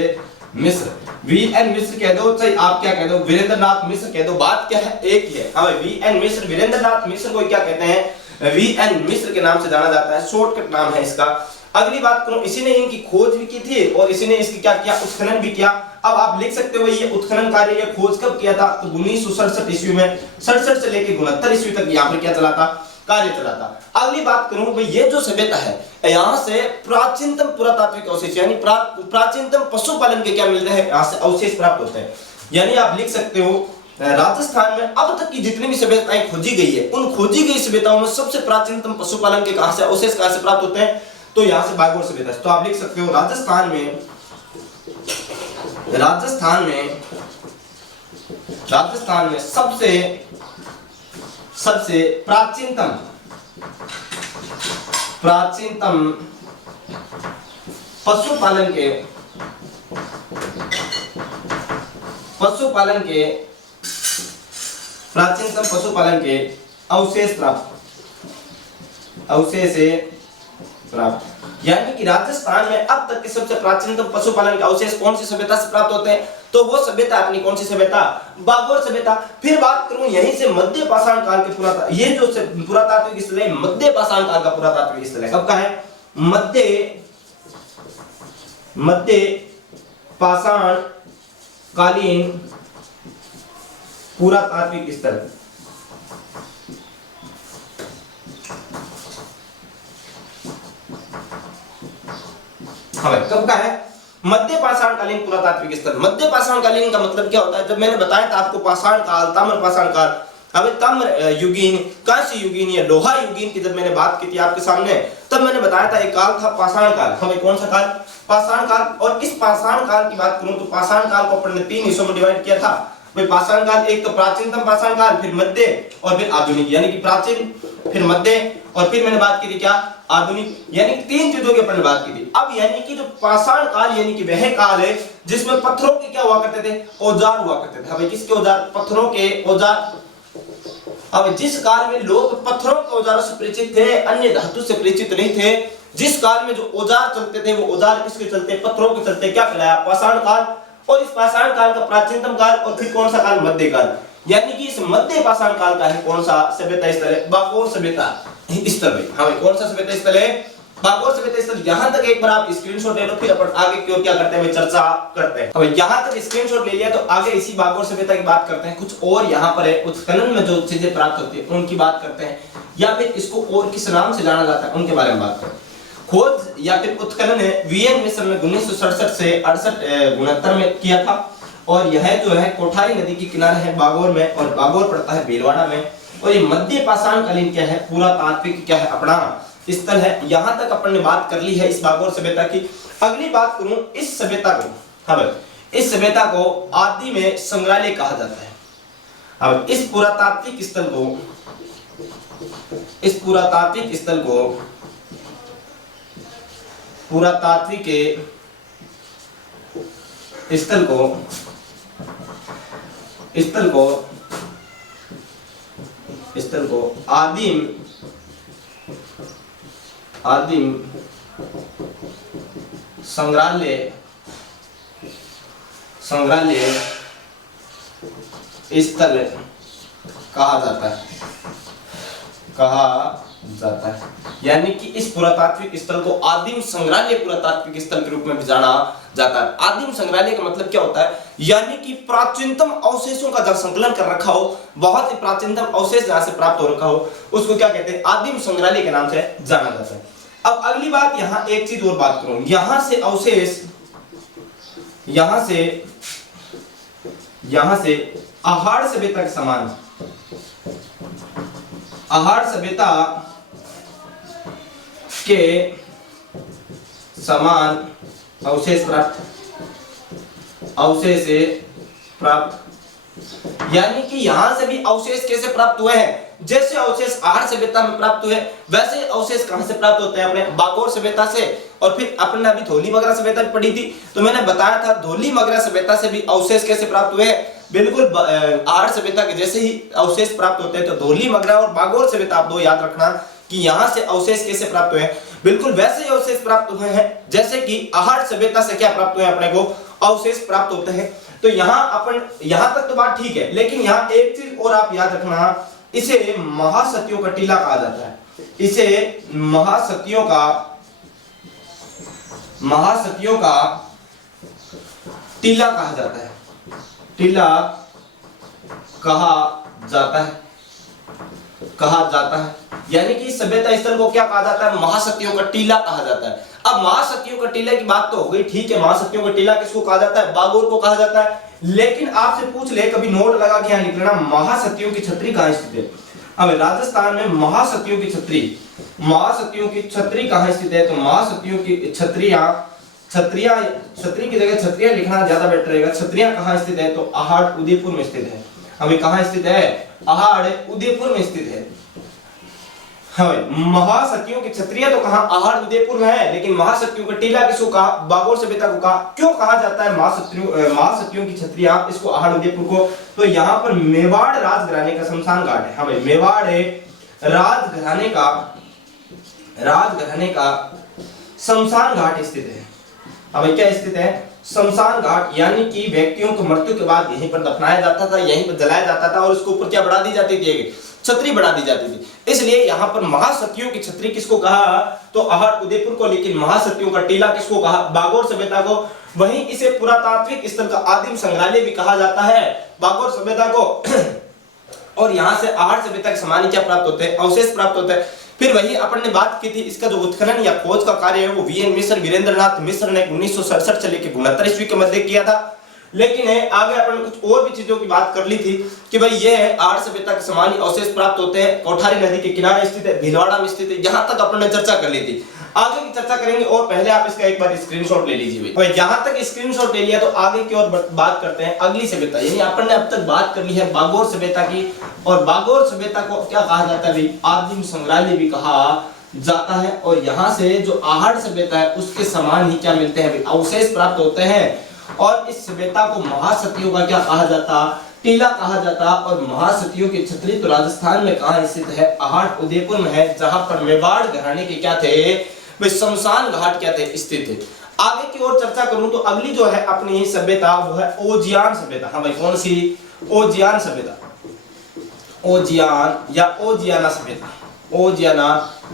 मिश्र, वी.एन. मिश्र कह दो चाहे आप क्या कह दो, वीरेंद्रनाथ मिश्र कह दो, बात क्या है, एक ही है। हाँ भाई, वी.एन. मिश्र, वीरेंद्रनाथ मिश्र को क्या कहते हैं, वी.एन. मिश्र के नाम से जाना जाता है, शॉर्टकट नाम है इसका। अगली बात करूं, इसी ने इनकी खोज भी की थी और इसी ने इसकी क्या किया, उत्खनन भी किया। अब आप लिख सकते हो ये उत्खनन कार्य, ये खोज कब किया था, तो 1967 ईस्वी में, 67 से लेकर 69 ईस्वी तक यहाँ पर क्या चला था, कार्य चला था। अगली बात करूं भाई ये जो सभ्यता है यहाँ से प्राचीनतम पुरातात्विक अवशेष यानी प्राचीनतम पशुपालन के क्या मिलते हैं, यहाँ से अवशेष प्राप्त होते हैं। यानी आप लिख सकते हो राजस्थान में अब तक की जितनी भी सभ्यताएं खोजी गई है उन खोजी गई सभ्यताओं में सबसे प्राचीनतम पशुपालन के कहां से अवशेष कहां से प्राप्त होते हैं, तो यहां से बागोर सभ्यता। तो आप लिख सकते हो राजस्थान में सबसे प्राचीनतम पशुपालन के अवशेष प्राप्त। यानी कि राजस्थान में अब तक के सबसे प्राचीनतम पशुपालन के अवशेष कौन सी सभ्यता से प्राप्त होते हैं, तो वो सभ्यता अपनी कौन सी सभ्यता, बागोर सभ्यता। फिर बात करूं यहीं से मध्य पाषाण काल के ये जो पुरातात्विक स्थल है मध्य पाषाण काल का पुरातात्विक स्थल है, कब का है, मध्य मध्य पाषाण कालीन पुरातात्विक स्थल। कब का है? मध्य पाषाण कालीन पुरातात्विक स्थल। मध्य पाषाण कालीन का मतलब क्या होता है? जब मैंने बताया था आपको पाषाण काल, ताम्र पाषाण काल, अबे ताम्र युगीन, कांस्य युगीन या लोहा युगीन की जब मैंने बात की थी आपके सामने, तब मैंने बताया था एक काल था पाषाण काल। हमें कौन सा काल? पाषाण काल। और इस पाषाण काल की बात करूं तो पाषाण काल को अपन ने 3 हिस्सों में डिवाइड किया था। भाई पाषाण काल, एक तो प्राचीनतम पाषाण काल, फिर मध्य और फिर आधुनिक, यानी कि प्राचीन, फिर मध्य और फिर मैंने बात की थी क्या? आधुनिक। यानी 3 चीजों की अपन ने बात की थी। अब यानी कि जो पाषाण काल यानी कि वह काल है जिसमें पत्थरों के क्या हुआ करते थे? औजार हुआ करते थे। भाई किसके औजार? पत्थरों के औजार। अब जिस काल में लोग पत्थरों के औजारों से परिचित थे, अन्य धातु से परिचित नहीं थे, जिस काल में जो औजार चलते थे वो औजार किसके चलते? पत्थरों के चलते। क्या कहलाया? पाषाण काल। और इस पाषाण काल का प्राचीनतम काल और फिर कौन सा काल? मध्य काल। यानी कि इस मध्य पाषाण काल का है कौन सा सभ्यता स्थल है? बागोर सभ्यता स्थल है। हाँ भाई, कौन सा सभ्यता स्थल है? बागोर सभ्यता स्थल। यहां तक एक बार आप स्क्रीनशॉट ले लो, फिर अपन आगे की ओर क्या करते हैं? चर्चा करते हैं। अब यहां तक स्क्रीनशॉट ले लिया तो आगे इसी बागोर सभ्यता की बात करते हैं। कुछ और यहां पर है, उत्खनन में जो चीजें प्राप्त होती है उनकी बात करते हैं, या फिर इसको और किस नाम से जाना जाता है उनके बारे में बात करते हैं। खोज या फिर उत्खनन है वीएन मिश्र ने 1967 से 68-69 में किया था। और यह जो है कोठारी नदी के किनारे है बागोर में, और बागोर पड़ता है भीलवाड़ा में। और ये मध्य पाषाण कालीन क्या है? पुरातात्विक क्या है? अपना स्थल है। यहां तक अपन ने बात कर ली है इस बागोर सभ्यता की। अगली बात करूं इस सभ्यता को, हाँ इस सभ्यता को आदि में संग्रहालय कहा जाता है। अब इस पुरातात्विक स्थल को पुरातात्विक स्थल को आदिम संग्रहालय स्थल कहा जाता है। यानी कि इस पुरातात्विक स्थल को आदिम संग्रहालय पुरातात्विक स्थल के रूप में भी जाना जाता है। आदिम संग्रहालय का मतलब क्या होता है? यानी कि प्राचीनतम अवशेषों का जब संकलन कर रखा हो, बहुत ही प्राचीनतम अवशेष जहां से प्राप्त हो रखा हो, उसको क्या कहते हैं? आदिम संग्रहालय के नाम से जाना जाता है। अब अगली बात, यहां एक चीज और बात करूं, यहां से अवशेष, यहां से आहार सभ्यता के समान, आहार सभ्यता के समान अवशेष प्राप्त, यानी कि यहां से भी अवशेष कैसे प्राप्त हुए हैं? जैसे अवशेष आहार सभ्यता में प्राप्त हुए, वैसे अवशेष कहां से प्राप्त होते हैं? अपने बागोर सभ्यता से। और फिर अपन ने अभी धौली मगरा सभ्यता पढ़ी थी, तो मैंने बताया था धौली मगरा सभ्यता से भी अवशेष कैसे प्राप्त हुए। बिल्कुल आहार सभ्यता के जैसे ही अवशेष प्राप्त होते हैं। तो धौली मगरा और बागोर सभ्यता आप दो याद रखना कि यहां से अवशेष कैसे प्राप्त हुए हैं। बिल्कुल वैसे ही अवशेष प्राप्त हुए हैं जैसे कि आहार सभ्यता से क्या प्राप्त हुए? अपने को अवशेष प्राप्त होते हैं। तो यहां तक तो बात ठीक है, लेकिन यहां एक चीज और आप याद रखना, इसे महासतियों का टीला कहा जाता है। इसे महासतियों का टीला कहा जाता है। यानी कि सभ्यता स्थल को क्या कहा जाता है? महासतियों का टीला कहा जाता है। अब महासतियों का टीला की बात तो हो गई, ठीक है। महासतियों का टीला किसको कहा जाता है? बागोर को कहा जाता है। लेकिन आपसे पूछ ले, कभी नोट लगा के यहां लिख लेना, महासतियों की छतरी कहां स्थित है? अब राजस्थान में महासतियों की छतरी कहां स्थित है? तो महासतियों की छतरी की जगह छतरियां लिखना ज्यादा बेटर रहेगा। छतरियां कहां स्थित है? तो आहाड़ उदयपुर में स्थित है। अभी कहां स्थित है? आहाड़ उदयपुर में स्थित है। महासतियों की छतरियां तो कहां? आहाड़ उदयपुर में है। लेकिन महासतियों का टीला किसको कहा? बागोर सभ्यता को कहा। क्यों कहा जाता है महासतियों की छतरियां इसको आहाड़ उदयपुर को? तो यहां पर मेवाड़ राजघराने का शमशान घाट है। हमें मेवाड़ राजघराने का शमशान घाट स्थित है। अब क्या स्थित है? शमशान घाट यानी कि व्यक्तियों को मृत्यु के बाद यहीं पर दफनाया जाता था, यहीं पर जलाया जाता था और उसके ऊपर क्या बढ़ा दी जाती थी, छतरी बढ़ा दी जाती थी। इसलिए यहाँ पर महासतियों की छतरी किसको कहा, तो अहाड़ उदयपुर को, लेकिन महासतियों का टीला किसको कहा, बागोर सभ्यता को। वहीं इसे पुरातात्विक स्थल का आदिम संग्रहालय भी कहा जाता है, बागोर सभ्यता को। और यहाँ से अहाड़ सभ्यता के समान क्या प्राप्त होते हैं, अवशेष प्राप्त होते हैं। फिर वही अपन ने बात की थी, इसका जो उत्खनन या खोज का कार्य है वो वीएन मिश्र, वीरेंद्रनाथ मिश्र ने 1967 से लेकर 69 ईस्वी के मध्य किया था। लेकिन आगे अपन कुछ और भी चीजों की बात कर ली थी कि भाई ये है अहाड़ सभ्यता के समान अवशेष प्राप्त होते हैं, कोठारी नदी के किनारे स्थित है, भीलवाड़ा में स्थित है। यहाँ तक अपन ने चर्चा कर ली थी, आगे की चर्चा करेंगे। और पहले आप इसका एक बार स्क्रीनशॉट ले लीजिए भाई। यहाँ तक स्क्रीनशॉट ले लिया तो आगे की ओर बात करते हैं अगली सभ्यता, यानी अपन ने अब तक बात कर ली है बागोर सभ्यता की। और बागोर सभ्यता को क्या कहा जाता है भाई, आदिम संग्रहालय भी कहा जाता है। और यहाँ से जो अहाड़ सभ्यता है उसके समान ही क्या मिलते हैं भाई, अवशेष प्राप्त होते हैं। और इस सभ्यता को महासतियों का क्या कहा जाता, टीला कहा जाता। और महासतियों की छतरी तो राजस्थान में कहाँ स्थित है, अहाड़ उदयपुर में है, जहां पर मेवाड़ घराने के क्या थे भाई, शमशान घाट क्या थे, स्थित थे। आगे की ओर चर्चा करूं तो अगली जो है अपनी सभ्यता वो है ओजियान सभ्यता। हाँ भाई, कौन सी, ओजियान सभ्यता, ओजियान या ओजियाना सभ्यता, ओजियाना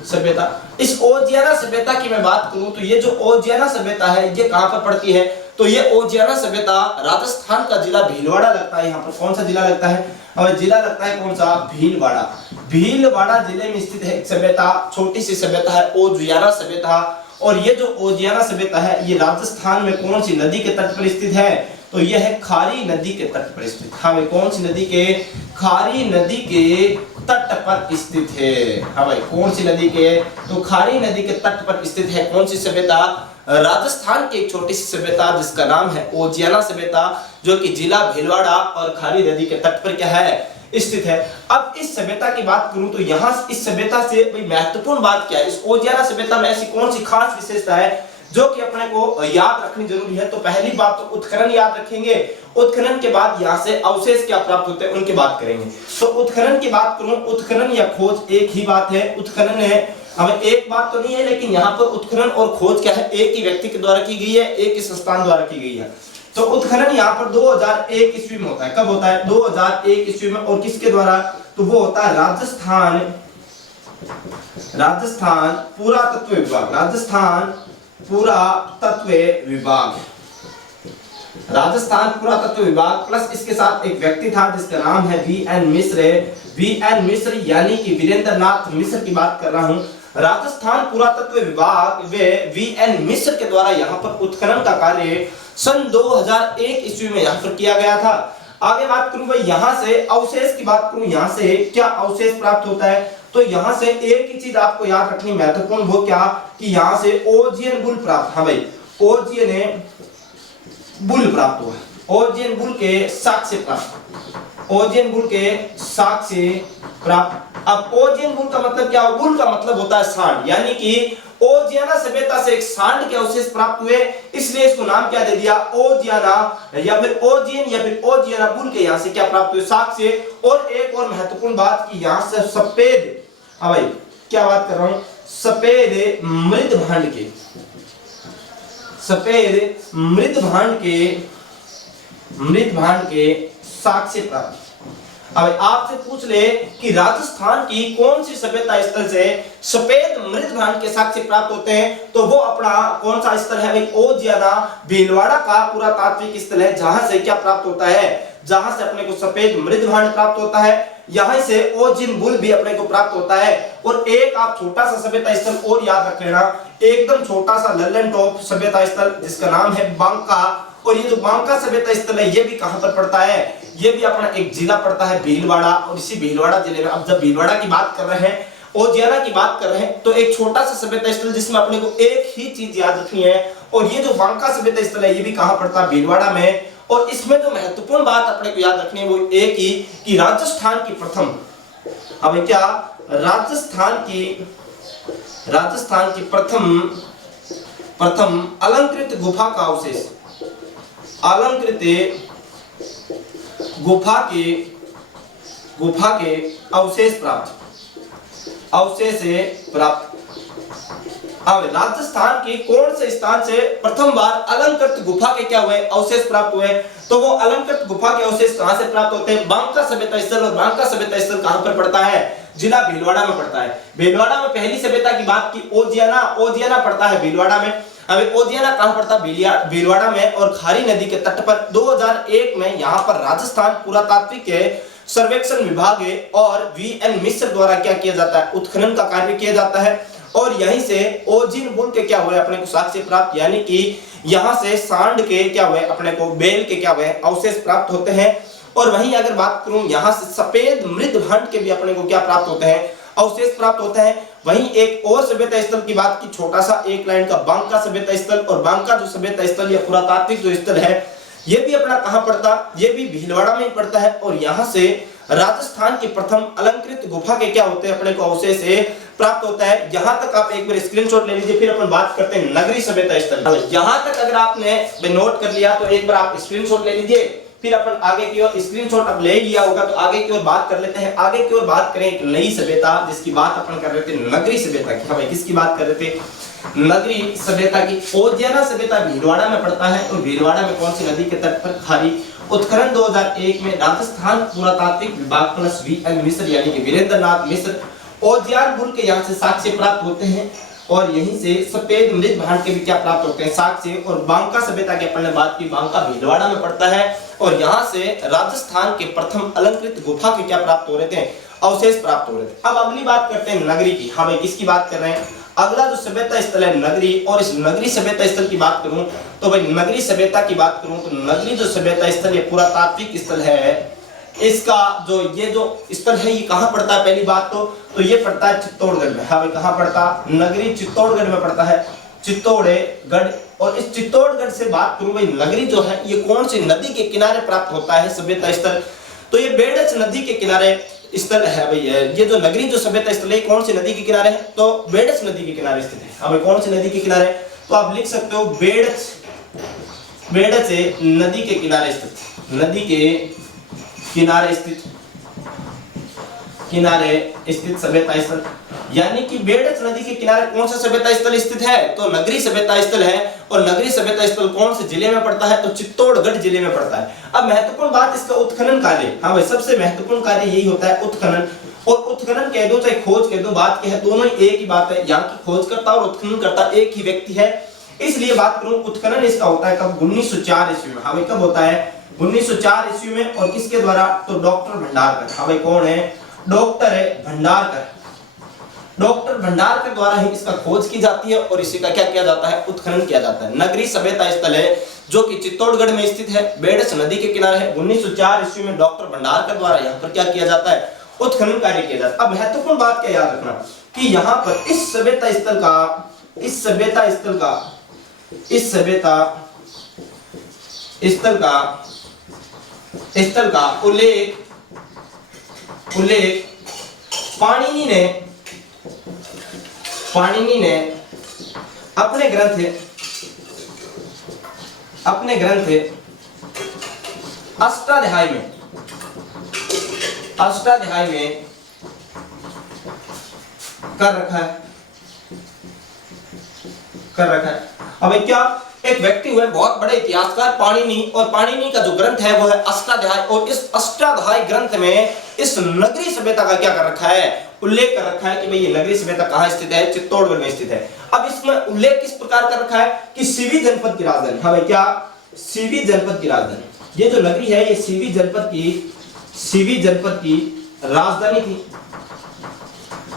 सभ्यता। इस ओजियाना सभ्यता की मैं बात करूं तो ये जो ओजियाना सभ्यता है ये कहां पर पड़ती है, तो ये ओजियाना सभ्यता राजस्थान का जिला भीलवाड़ा लगता है। यहाँ पर कौन सा जिला लगता है, हमें जिला लगता है कौन सा, भीलवाड़ा। भीलवाड़ा जिले में स्थित है एक सभ्यता, छोटी सी सभ्यता है ओजियाना सभ्यता। और ये जो ओजियाना सभ्यता है ये राजस्थान में कौन सी नदी के तट पर स्थित है, तो ये है खारी नदी के तट पर स्थित। हाँ भाई, कौन सी नदी के, खारी नदी के तट पर स्थित है। हाँ भाई, कौन सी नदी के, तो खारी नदी के तट पर स्थित है कौन सी सभ्यता, राजस्थान की एक छोटी सी सभ्यता जिसका नाम है ओजियाना सभ्यता, जो कि जिला भीलवाड़ा और खारी नदी के तट पर क्या है, स्थित है। अब इस सभ्यता की बात करूं तो यहाँ इस सभ्यता से भाई महत्वपूर्ण बात क्या है, इस ओजियाना सभ्यता में ऐसी कौन सी खास विशेषता है जो कि अपने को याद रखनी जरूरी है। तो पहली बात तो उत्खनन याद रखेंगे, उत्खनन के बाद यहाँ से अवशेष क्या प्राप्त होते हैं उनकी बात करेंगे। तो उत्खनन की बात करूं, उत्खनन या खोज एक ही बात है, उत्खनन है, हमें एक बात तो नहीं है, लेकिन यहाँ पर उत्खनन और खोज क्या है, एक ही व्यक्ति के द्वारा की गई है, एक ही संस्थान द्वारा की गई है। तो उत्खनन यहाँ पर 2001 ईस्वी में होता है। कब होता है, 2001 ईस्वी में। और किसके द्वारा, तो वो होता है राजस्थान पुरातत्व विभाग, राजस्थान पुरातत्व विभाग, राजस्थान पुरातत्व विभाग प्लस इसके साथ एक व्यक्ति था जिसका नाम है वीएन मिश्र। वीएन मिश्र यानी कि वीरेंद्रनाथ मिश्र की बात कर रहा हूं। राजस्थान पुरातत्व विभाग वे वीएन मिश्र के द्वारा यहाँ पर उत्खनन का कार्य सन 2001 ईस्वी में यहाँ पर किया गया था। आगे बात करूं भाई, यहाँ से अवशेष की बात करूं, यहाँ से क्या अवशेष प्राप्त होता है, तो यहाँ से एक ही चीज आपको याद रखनी महत्वपूर्ण, वो क्या, कि यहाँ से ओजियन बुल प्राप्त। हाँ भाई, ओजियन बुल प्राप्त हुआ, ओजियन बुल के साक्ष्य प्राप्त, ओजियन बुल के साक्ष्य प्राप्त। अब ओजियन बुल का मतलब क्या, बुल का मतलब होता है सांड, यानी कि ओजियाना सभ्यता से एक सांड के अवशेष प्राप्त हुए, इसलिए इसको नाम क्या दे दिया, ओजियाना या फिर ओजियन या फिर ओजियाना बुल के यहाँ से क्या प्राप्त हुए, साक्ष्य। और एक और महत्वपूर्ण बात की यहाँ से सफेद, हाँ भाई क्या बात कर रहा हूं, सफेद मृद भांड के, सफेद मृद भांड के साक्ष्य प्राप्त। अब आपसे पूछ ले कि राजस्थान की कौन सी सभ्यता स्थल से सफेद मृद भांड के साक्ष्य प्राप्त होते हैं, तो वो अपना कौन सा स्थल है भाई, ओजियाना भीलवाड़ा का पुरातात्विक स्थल है, जहां से क्या प्राप्त होता है, जहां से अपने को सफेद मृद भांड प्राप्त होता है, यहीं से ओजियन बुल भी अपने को प्राप्त होता है। और एक आप छोटा सा सभ्यता स्थल और याद रख लेना, एकदम छोटा सा लल्लन टॉप सभ्यता स्थल जिसका नाम है बांका। और ये जो बांका सभ्यता स्थल है ये भी कहां पर पड़ता है, ये भी अपना एक जिला पड़ता है भीलवाड़ा। और इसी भीलवाड़ा जिले में, अब जब भीलवाड़ा की बात कर रहे हैं, ओजियाना की बात कर रहे हैं, तो एक छोटा सा सभ्यता स्थल जिसमें अपने को एक ही चीज याद रखनी है, और ये जो बांका सभ्यता स्थल है ये भी कहां पड़ता है, भीलवाड़ा में। और इसमें जो महत्वपूर्ण बात अपने को याद रखनी है वो एक ही, कि राजस्थान की प्रथम, अब क्या, राजस्थान की प्रथम अलंकृत गुफा का अवशेष, अलंकृत गुफा के अवशेष प्राप्त, अब राजस्थान के कौन से स्थान से प्रथम बार अलंकृत गुफा के क्या हुए अवशेष प्राप्त हुए? तो वो अलंकृत गुफा के अवशेष कहां से प्राप्त होते हैं? बांका सभ्यता स्थल। और बांका सभ्यता स्थल कहां पर पड़ता है? जिला भीलवाड़ा में पड़ता है। भीलवाड़ा में पहली सभ्यता की बात की, ओजियाना पड़ता है भीलवाड़ा में। अब ओजियाना कहां पड़ता है? भीलवाड़ा में। और खारी नदी के तट पर 2001 में यहां पर राजस्थान पुरातात्विक सर्वेक्षण विभाग और वीएन मिश्र द्वारा क्या किया जाता है? उत्खनन का कार्य किया जाता है। और यहीं से ओजिन बुल के क्या हुए अपने को साक्ष्य प्राप्त, यानी कि यहां से सांड के क्या हुए अपने को बेल के क्या हुए अवशेष प्राप्त होते हैं। और वहीं अगर बात करूं यहां से सफेद मृद भांड के भी अपने को क्या प्राप्त होते हैं? अवशेष प्राप्त होते हैं। वहीं एक और सभ्यता स्थल की बात की, छोटा सा एक लाइन का, बांका सभ्यता स्थल। और बांका जो सभ्यता स्थल या पुरातात्विक जो स्थल है ये भी अपना कहां पड़ता? ये भी भीलवाड़ा में ही पड़ता है। और यहां से राजस्थान की प्रथम अलंकृत गुफा के क्या होते हैं अपने को अवशेष से प्राप्त होता है। यहां तक आप एक बार स्क्रीनशॉट ले लीजिए, फिर अपन बात करते हैं नगरी सभ्यता स्थल। यहां तक अगर आपने नोट कर लिया तो एक बार आप स्क्रीनशॉट ले लीजिए, फिर अपन आगे की ओर स्क्रीनशॉट अब ले लिया होगा तो आगे की ओर बात कर लेते हैं। आगे की ओर बात करें एक नई सभ्यता जिसकी बात अपन कर रहे थे नगरी सभ्यता की। भाई किसकी बात कर रहे थे? नगरी सभ्यता की। ओजियाना सभ्यता भीलवाड़ा में पड़ता है। और भीलवाड़ा में कौन सी नदी के तट पर? खारी। उत्खनन 2001 में राजस्थान पुरातात्विक विभाग प्लस वीएन मिश्र यानी कि वीरेंद्र नाथ मिश्र ओजियान बुल के यहाँ से साक्ष्य प्राप्त होते हैं। और यहीं से सफेद मृद भांड के भी क्या प्राप्त होते हैं? साक्ष्य। और बांका सभ्यता की अपन ने बात की, बांका भीलवाड़ा में पड़ता है। और यहाँ से राजस्थान के प्रथम अलंकृत गुफा के क्या प्राप्त हो रहे थे? अवशेष प्राप्त हो रहे थे। अब अगली बात करते हैं नगरी की। हाँ भाई किसकी बात कर रहे हैं? अगला जो सभ्यता स्थल है नगरी। और इस नगरी सभ्यता स्थल की बात करूं तो भाई नगरी सभ्यता की बात करूं तो नगरी जो सभ्यता स्थल ये पुरातात्विक स्थल है, इसका जो ये जो स्थल है ये कहां पड़ता है? पहली बात तो ये पड़ता है चित्तौड़गढ़ में। हाँ भाई कहां पड़ता? नगरी चित्तौड़गढ़ में पड़ता है, चित्तौड़गढ़। और इस चित्तौड़गढ़ से बात करूं भाई नगरी जो है ये कौन सी नदी के किनारे प्राप्त होता है सभ्यता स्थल? तो ये बेडच नदी के किनारे स्थल है भाई। ये जो नगरी जो सभ्यता स्थल है कौन सी नदी के किनारे है? तो बेडच नदी के किनारे स्थित है। हाँ भाई कौन सी नदी के किनारे? तो आप लिख सकते हो बेडच नदी के किनारे स्थित, नदी के किनारे स्थित सभ्यता स्थल। यानी कि बेडच नदी के किनारे कौन सा सभ्यता स्थल स्थित है? तो नगरी सभ्यता स्थल है। और नगरी सभ्यता स्थल कौन से जिले में पड़ता है? तो चित्तौड़गढ़ जिले में पड़ता है। अब महत्वपूर्ण बात इसका उत्खनन कार्य। हाँ भाई सबसे महत्वपूर्ण कार्य यही होता है उत्खनन। और उत्खनन कह दो चाहे खोज कह दो, बात क्या है? दोनों एक ही बात है। यहाँ की खोजकर्ता और उत्खननकर्ता एक ही व्यक्ति है। इसलिए बात करूं उत्खनन इसका होता है कब? 1904 ईस्वी में। हाँ भाई कब होता है? 1904 ईस्वी में। और किसके द्वारा? तो डॉक्टर भंडारकर। हाँ भाई कौन है? डॉक्टर है भंडारकर। डॉक्टर भंडारकर द्वारा ही इसका खोज की जाती है और इसी का क्या किया जाता है? उत्खनन किया जाता है। नगरी सभ्यता स्थल है जो कि चित्तौड़गढ़ में स्थित है, बेडच नदी के किनारे है। 1904 ईस्वी में डॉक्टर भंडारकर द्वारा यहाँ पर क्या किया जाता है? उत्खनन कार्य किया जाता है। अब महत्वपूर्ण बात क्या याद रखना कि यहाँ पर इस सभ्यता स्थल का उल्लेख पाणिनि ने अपने ग्रंथ अष्टाध्यायी में कर रखा है। अब क्या एक व्यक्ति हुए बहुत बड़े इतिहासकार पाणिनि, और पाणिनि का जो ग्रंथ है वो है अष्टाध्यायी। और इस अष्टाध्यायी ग्रंथ में इस नगरी सभ्यता का क्या कर रखा है? उल्लेख कर रखा है कि भाई ये नगरी सभ्यता कहां स्थित है? चित्तौड़गढ़ में स्थित है। अब इसमें उल्लेख किस प्रकार कर रखा है कि सीवी जनपद की राजधानी। हाँ भाई क्या? सीवी जनपद की राजधानी। ये जो नगरी है ये सीवी जनपद की राजधानी थी।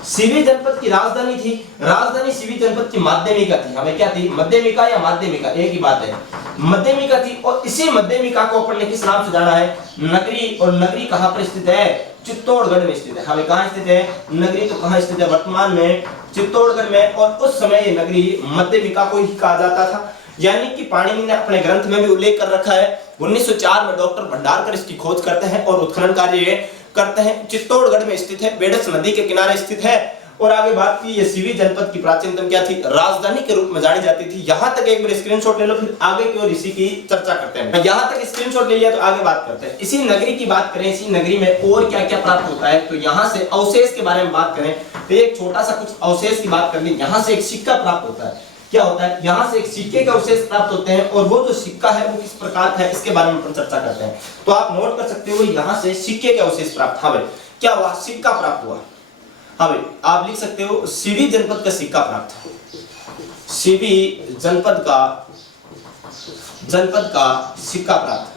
सीवी जनपद की राजधानी थी। राजधानी सीवी जनपद की माध्यमिका थी। हमें क्या थी? मध्यमिका या माध्यमिका एक ही बात है, मध्यमिका थी। और इसी मध्यमिका को अपन ने किस नाम से जाना है? नगरी। और नगरी कहां पर स्थित है? चित्तौड़गढ़ में स्थित है। हमें कहां स्थित है? नगरी तो कहां स्थित है? वर्तमान में चित्तौड़गढ़ में। और उस समय ये नगरी मध्यमिका को ही कहा जाता था। यानी कि पाणिनि ने अपने ग्रंथ में भी उल्लेख कर रखा है। 1904 में डॉक्टर भंडारकर इसकी खोज करते हैं और उत्खनन कार्य करते हैं। चित्तौड़गढ़ में स्थित है, बेडस नदी के किनारे स्थित है। और आगे बात की ये सीवी जनपद की प्राचीनतम क्या थी, राजधानी के रूप में जानी जाती थी। यहां तक एक बार स्क्रीनशॉट ले लो, फिर आगे की ओर इसी की चर्चा करते हैं। यहां तक स्क्रीनशॉट ले लिया तो आगे बात करते हैं। इसी नगरी की बात करें, इसी नगरी में और क्या क्या प्राप्त होता है, तो यहां से अवशेष के बारे में बात करें तो एक छोटा सा कुछ अवशेष की बात कर ली। यहां से एक सिक्का प्राप्त होता है। क्या होता है, यहां से एक सिक्के के अवशेष प्राप्त होते हैं और वो जो सिक्का है वो किस प्रकार का है इसके बारे में अपन चर्चा करते हैं। तो आप नोट कर सकते हो यहां से सिक्के के अवशेष प्राप्त। हाँ भाई क्या हुआ, सिक्का प्राप्त हुआ। हाँ भाई आप लिख सकते हो सीवी जनपद का सिक्का प्राप्त, सीवी जनपद का सिक्का प्राप्त,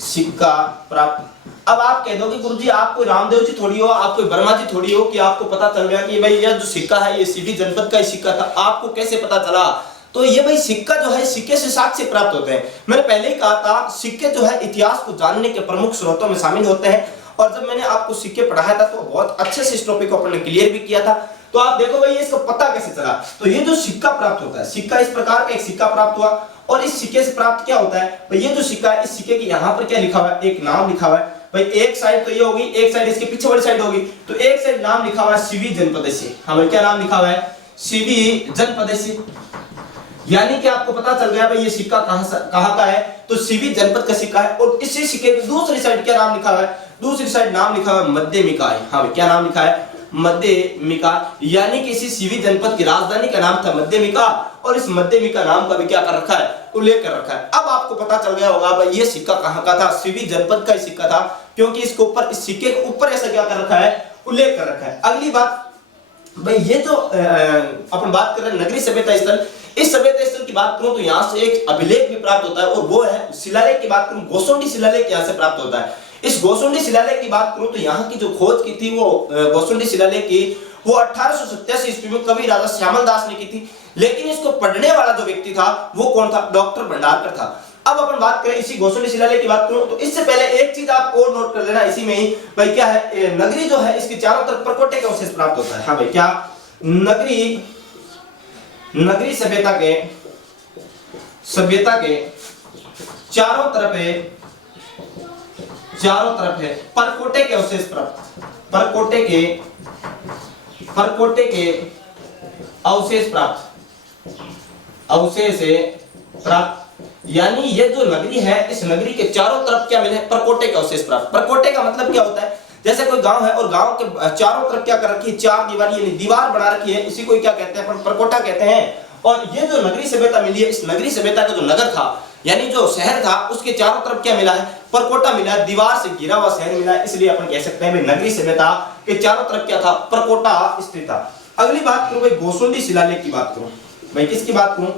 सिक्का प्राप्त। अब आप कह दोगे गुरुजी आप कोई रामदेव जी थोड़ी हो, आप कोई वर्मा जी थोड़ी हो कि आपको पता चल गया कि भाई यह जो सिक्का है ये सीवी जनपद का ही सिक्का था, आपको कैसे पता चला। तो ये भाई सिक्का जो है सिक्के से साक्ष्य प्राप्त होते हैं। मैंने पहले ही कहा था सिक्के जो है इतिहास को जानने के प्रमुख स्रोतों में शामिल होते हैं, और जब मैंने आपको सिक्के पढ़ाया था तो बहुत अच्छे से इस टॉपिक को अपने क्लियर भी किया था। तो आप देखो भाई इसको पता कैसे चला, तो ये जो सिक्का प्राप्त होता है, सिक्का इस प्रकार का एक सिक्का प्राप्त हुआ, और इस सिक्के से प्राप्त क्या होता है भाई, ये जो सिक्का है इस सिक्के के यहाँ पर क्या लिखा हुआ है, एक नाम लिखा हुआ है भाई। एक साइड तो ये होगी, एक साइड इसके पीछे वाली साइड होगी, तो एक साइड नाम लिखा हुआ है सीवी जनपदेशी। हाँ भाई क्या नाम लिखा हुआ है, सीवी जनपदेशी। यानी कि आपको पता चल गया भाई ये सिक्का कहाँ का है, तो सीवी जनपद का सिक्का है। और इसी सिक्के की दूसरी साइड क्या नाम लिखा हुआ है, दूसरी साइड नाम लिखा हुआ है मध्यमिकाय। हाँ भाई क्या नाम लिखा है, मध्यमिका। यानी कि इसी सीवी जनपद की राजधानी का नाम था मध्यमिका, और इस मध्यमिका नाम का भी क्या कर रखा है, उल्लेख कर रखा है। अब आपको पता चल गया होगा भाई ये सिक्का कहाँ का था, सीवी जनपद का ही सिक्का था, क्योंकि इसके ऊपर, इस सिक्के के ऊपर ऐसा क्या कर रखा है, उल्लेख कर रखा है। अगली बात भाई ये जो अपन बात कर रहे हैं नगरी सभ्यता स्थल, इस सभ्यता स्थल की बात करूं तो यहाँ से एक अभिलेख भी प्राप्त होता है, और वो है शिलालेख की बात करूं, गोसुंडी शिलालेख यहाँ से प्राप्त होता है। इस गोसुंडी शिलालेख की बात करूं तो यहाँ की जो खोज की थी वो गोसुंडी शिलालेख की वो 1887 ईस्वी में कवि राजा श्यामल दास ने की थी। लेकिन इसको पढ़ने वाला जो व्यक्ति था वो कौन था, डॉक्टर भंडारकर था। अब अपन बात करें इसी गोसुंडी शिलालेख की बात करूं तो इससे पहले एक चीज आप और नोट कर लेना इसी में ही भाई, क्या है नगरी जो है इसके चारों तरफ परकोटे के अवशेष प्राप्त होता है। हाँ भाई क्या, नगरी सभ्यता के चारों तरफ है परकोटे के अवशेष प्राप्त, परकोटे के अवशेष प्राप्त। यानी ये जो नगरी है इस नगरी के चारों तरफ क्या मिले, परकोटे के अवशेष प्राप्त। परकोटे का मतलब क्या होता है, जैसे कोई गांव है और गांव के चारों तरफ क्या कर रखी है, चार दीवारी यानी दीवार बना रखी है, इसी को क्या कहते हैं, परकोटा कहते हैं। और ये जो नगरी सभ्यता मिली है, इस नगरी सभ्यता का जो नगर था यानी जो शहर था उसके चारों तरफ क्या मिला है, परकोटा मिला है, दीवार से घिरा हुआ शहर मिला है, इसलिए अपन कह सकते हैं भाई नगरी सभ्यता के चारों तरफ क्या था, परकोटा स्थित था। अगली बात करूं भाई गोसुंडी शिलालेख की बात करूं भाई, किसकी बात करूं,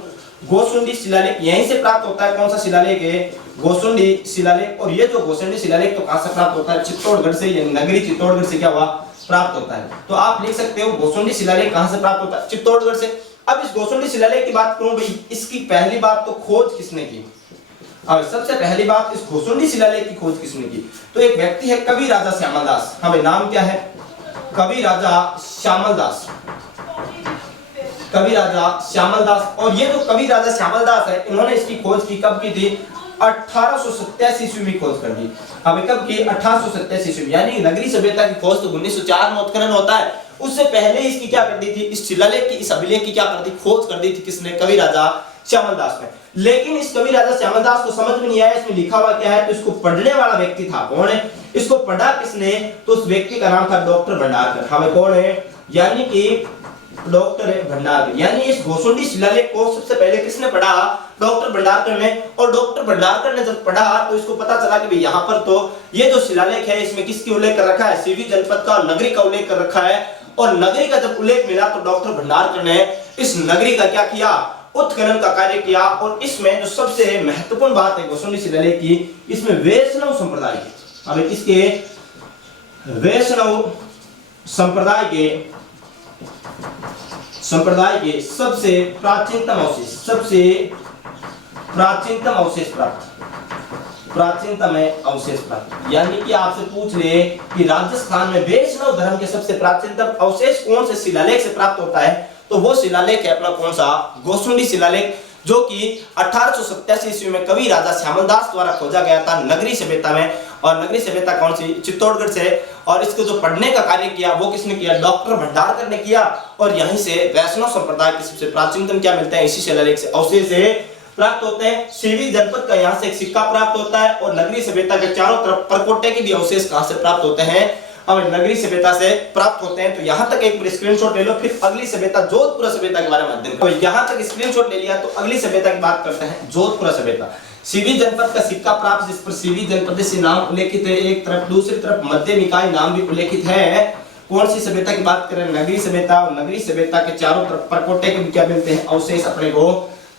गोसुंडी शिलालेख यहीं से प्राप्त होता है। कौन सा शिलालेख है, गोसुंडी शिलालेख। और ये जो गोसुंडी शिलालेख तो कहां से प्राप्त होता है, चित्तौड़गढ़ से, यानी नगरी चित्तौड़गढ़ से क्या हुआ, प्राप्त होता है। तो आप लिख सकते हो गोसुंडी शिलालेख कहां से प्राप्त होता है, चित्तौड़गढ़ से। अब इस गोसुंडी शिलालेख की बात करूं भाई, इसकी पहली बात तो खोज किसने की, और सबसे पहली बात इस गोसुंडी शिलालेख की खोज किसने की, तो एक व्यक्ति है कवि राजा श्यामल दास। हाँ भाई नाम क्या है, कवि राजा श्यामल दास, कवि राजा श्यामल दास। और ये जो कवि राजा श्यामल दास है इन्होंने इसकी खोज की, कब की थी, 1887 ईस्वी में खोज कर दी। अब कब की, 1887 ईस्वी। यानी नगरी सभ्यता की खोज तो 1904 में उत्खनन होता है, उससे पहले इसकी क्या कर दी थी, इस शिलालेख की, इस अभिलेख की क्या कर दी, खोज कर दी थी किसने, कवि राजा श्यामल दास ने। लेकिन इस कवि राजा श्यामल दास को समझ में नहीं आया इसमें लिखा हुआ क्या है, तो इसको पढ़ने वाला व्यक्ति था, कौन है, इसको पढ़ा किसने, तो उस व्यक्ति का नाम था डॉक्टर भंडारकर। हमें कौन है, यानी कि डॉक्टर भंडारकर। यानी इस गोसुंडी शिलालेख को सबसे पहले किसने पढ़ा, डॉक्टर भंडारकर ने। और डॉक्टर भंडारकर ने जब पढ़ा तो इसको पता चला कि भाई यहाँ पर तो ये जो शिलालेख है इसमें किसकी उल्लेख कर रखा है, सीवी जनपद का, नगरी का उल्लेख कर रखा है। और नगरी का जब उल्लेख मिला तो डॉक्टर भंडारकर ने इस नगरी का क्या किया, उत्खनन का कार्य किया। और इसमें जो सबसे महत्वपूर्ण बात है गोसुंडी शिलालेख की, इसमें वैष्णव संप्रदाय की, अब इसके वैष्णव संप्रदाय के सबसे प्राचीनतम अवशेष प्राप्त। यानी कि आपसे पूछ ले कि राजस्थान में वैष्णव धर्म के सबसे प्राचीनतम अवशेष कौन से शिलालेख से प्राप्त होता है, तो वो शिलालेख है अपना कौन सा, गोसुंडी शिलालेख। जो कि 1887 ईस्वी में कवि राजा श्यामलदास द्वारा खोजा गया था नगरी सभ्यता में। और नगरी सभ्यता कौन सी? चित्तौड़गढ़ से। और इसको जो पढ़ने का कार्य किया वो किसने किया? डॉक्टर भंडारकर ने किया। और यहीं से वैष्णव संप्रदाय के सबसे प्राचीनतम क्या मिलते हैं? इसी शिलालेख से अवशेष से प्राप्त होते हैं। सीवी जनपद का यहाँ से एक सिक्का प्राप्त होता है और नगरी सभ्यता के चारों तरफ परकोटे के भी अवशेष कहां से प्राप्त होते हैं? अब नगरी सभ्यता से प्राप्त होते हैं। तो यहाँ तक एक स्क्रीनशॉट ले लो, फिर अगली सभ्यता जोधपुर सभ्यता के बारे में अध्ययन करो। यहाँ तक स्क्रीनशॉट ले लिया तो अगली सभ्यता की बात करते हैं, जोधपुर सभ्यता। सीवी जनपद का सिक्का प्राप्त, जिस पर सीवी जनपद से नाम उल्लेखित है एक तरफ, दूसरी तरफ मध्य निकाय नाम भी उल्लेखित है। कौन सी सभ्यता की बात करें? नगरी सभ्यता। और नगरी सभ्यता के चारों तरफ परकोटे के भी क्या मिलते हैं? अवशेष अपने को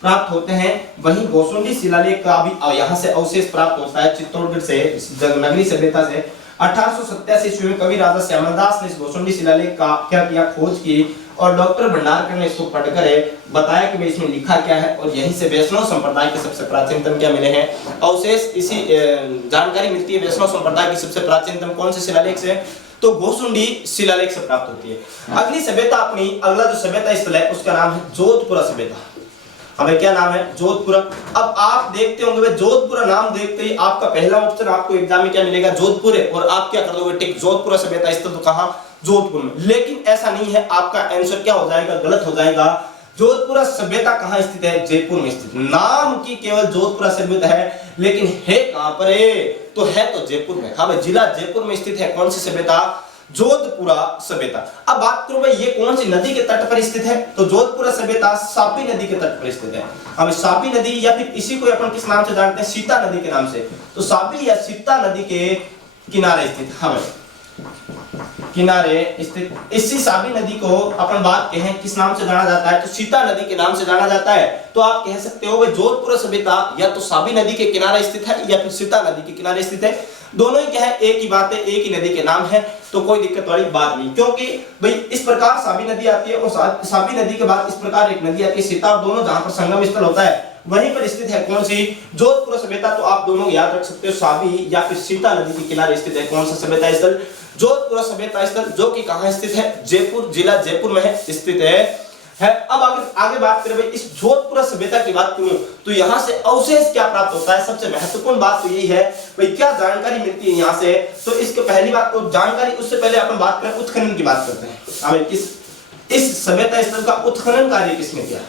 प्राप्त होते हैं। वहीं गोसुंडी शिलालेख का भी यहाँ से अवशेष प्राप्त होता है, चित्तौड़गढ़ से, नगरी सभ्यता से। 1887 ईस्वी में कवि राजा श्यामलदास ने इस गोसुंडी शिलालेख का क्या किया? खोज की। और डॉक्टर भंडारकर ने इसको पढ़कर बताया कि भाई इसमें लिखा क्या है। और यहीं से वैष्णव संप्रदाय के सबसे प्राचीनतम क्या मिले हैं? अवशेष। इसी जानकारी मिलती है वैष्णव संप्रदाय की सबसे प्राचीनतम कौन से शिलालेख से? तो गोसुंडी शिलालेख से प्राप्त होती है। अगली सभ्यता अपनी, अगला जो सभ्यता स्थल है उसका नाम है जोधपुर सभ्यता। हमें क्या नाम है? जोधपुर। अब आप देखते होंगे जोधपुर नाम देखते ही आपका पहला ऑप्शन आपको एग्जाम में क्या मिलेगा? जोधपुर है। और आप क्या कर दोगे? टिक। जोधपुर सभ्यता स्थल तो कहां? जोधपुर में। लेकिन ऐसा नहीं है, आपका आंसर क्या हो जाएगा? गलत हो जाएगा। जोधपुर सभ्यता कहां स्थित है? जयपुर में स्थित। नाम की केवल जोधपुर सभ्यता है, लेकिन है कहां पर है? तो है तो जयपुर में। हाँ भाई, जिला जयपुर में स्थित है कौन सी सभ्यता? जोधपुरा सभ्यता। अब बात करूं भाई ये कौन सी नदी के तट पर स्थित है? तो जोधपुरा सभ्यता सापी नदी के तट पर स्थित है। अब सापी नदी या फिर इसी को अपन किस नाम से जानते हैं? सीता नदी के नाम से। तो सापी या सीता नदी के किनारे स्थित। हाँ भाई, किनारे स्थित इसी साबी नदी को अपन बात कहें किस नाम से जाना जाता है? तो सीता नदी के नाम से जाना जाता है। तो आप कह सकते हो भाई जोधपुर सभ्यता या तो साबी नदी के किनारे स्थित है या फिर सीता नदी के किनारे स्थित है। दोनों ही क्या है? एक ही बात है, एक ही नदी के नाम है। तो कोई दिक्कत वाली बात नहीं, क्योंकि भाई इस प्रकार साबी नदी आती है और साबी नदी के बाद इस प्रकार एक नदी आती है सीता, और दोनों जहां पर संगम स्थल होता है वहीं पर स्थित है कौन सी? जोधपुर सभ्यता। तो आप दोनों याद रख सकते हो, साबी या फिर सीता नदी के किनारे स्थित है कौन सा सभ्यता स्थल? जोधपुर सभ्यता स्थल, जो कि कहां स्थित है? जयपुर, जिला जयपुर में स्थित है। अब आगे बात करें भाई इस जोधपुर सभ्यता की बात करूं तो यहां से अवशेष क्या प्राप्त होता है? सबसे महत्वपूर्ण बात तो यही है भाई क्या जानकारी मिलती है यहां से। तो इसके पहली बात तो जानकारी, उससे पहले अपन बात करें उत्खनन की बात करते हैं। हमें इस सभ्यता स्थल का उत्खनन कार्य किसने किया?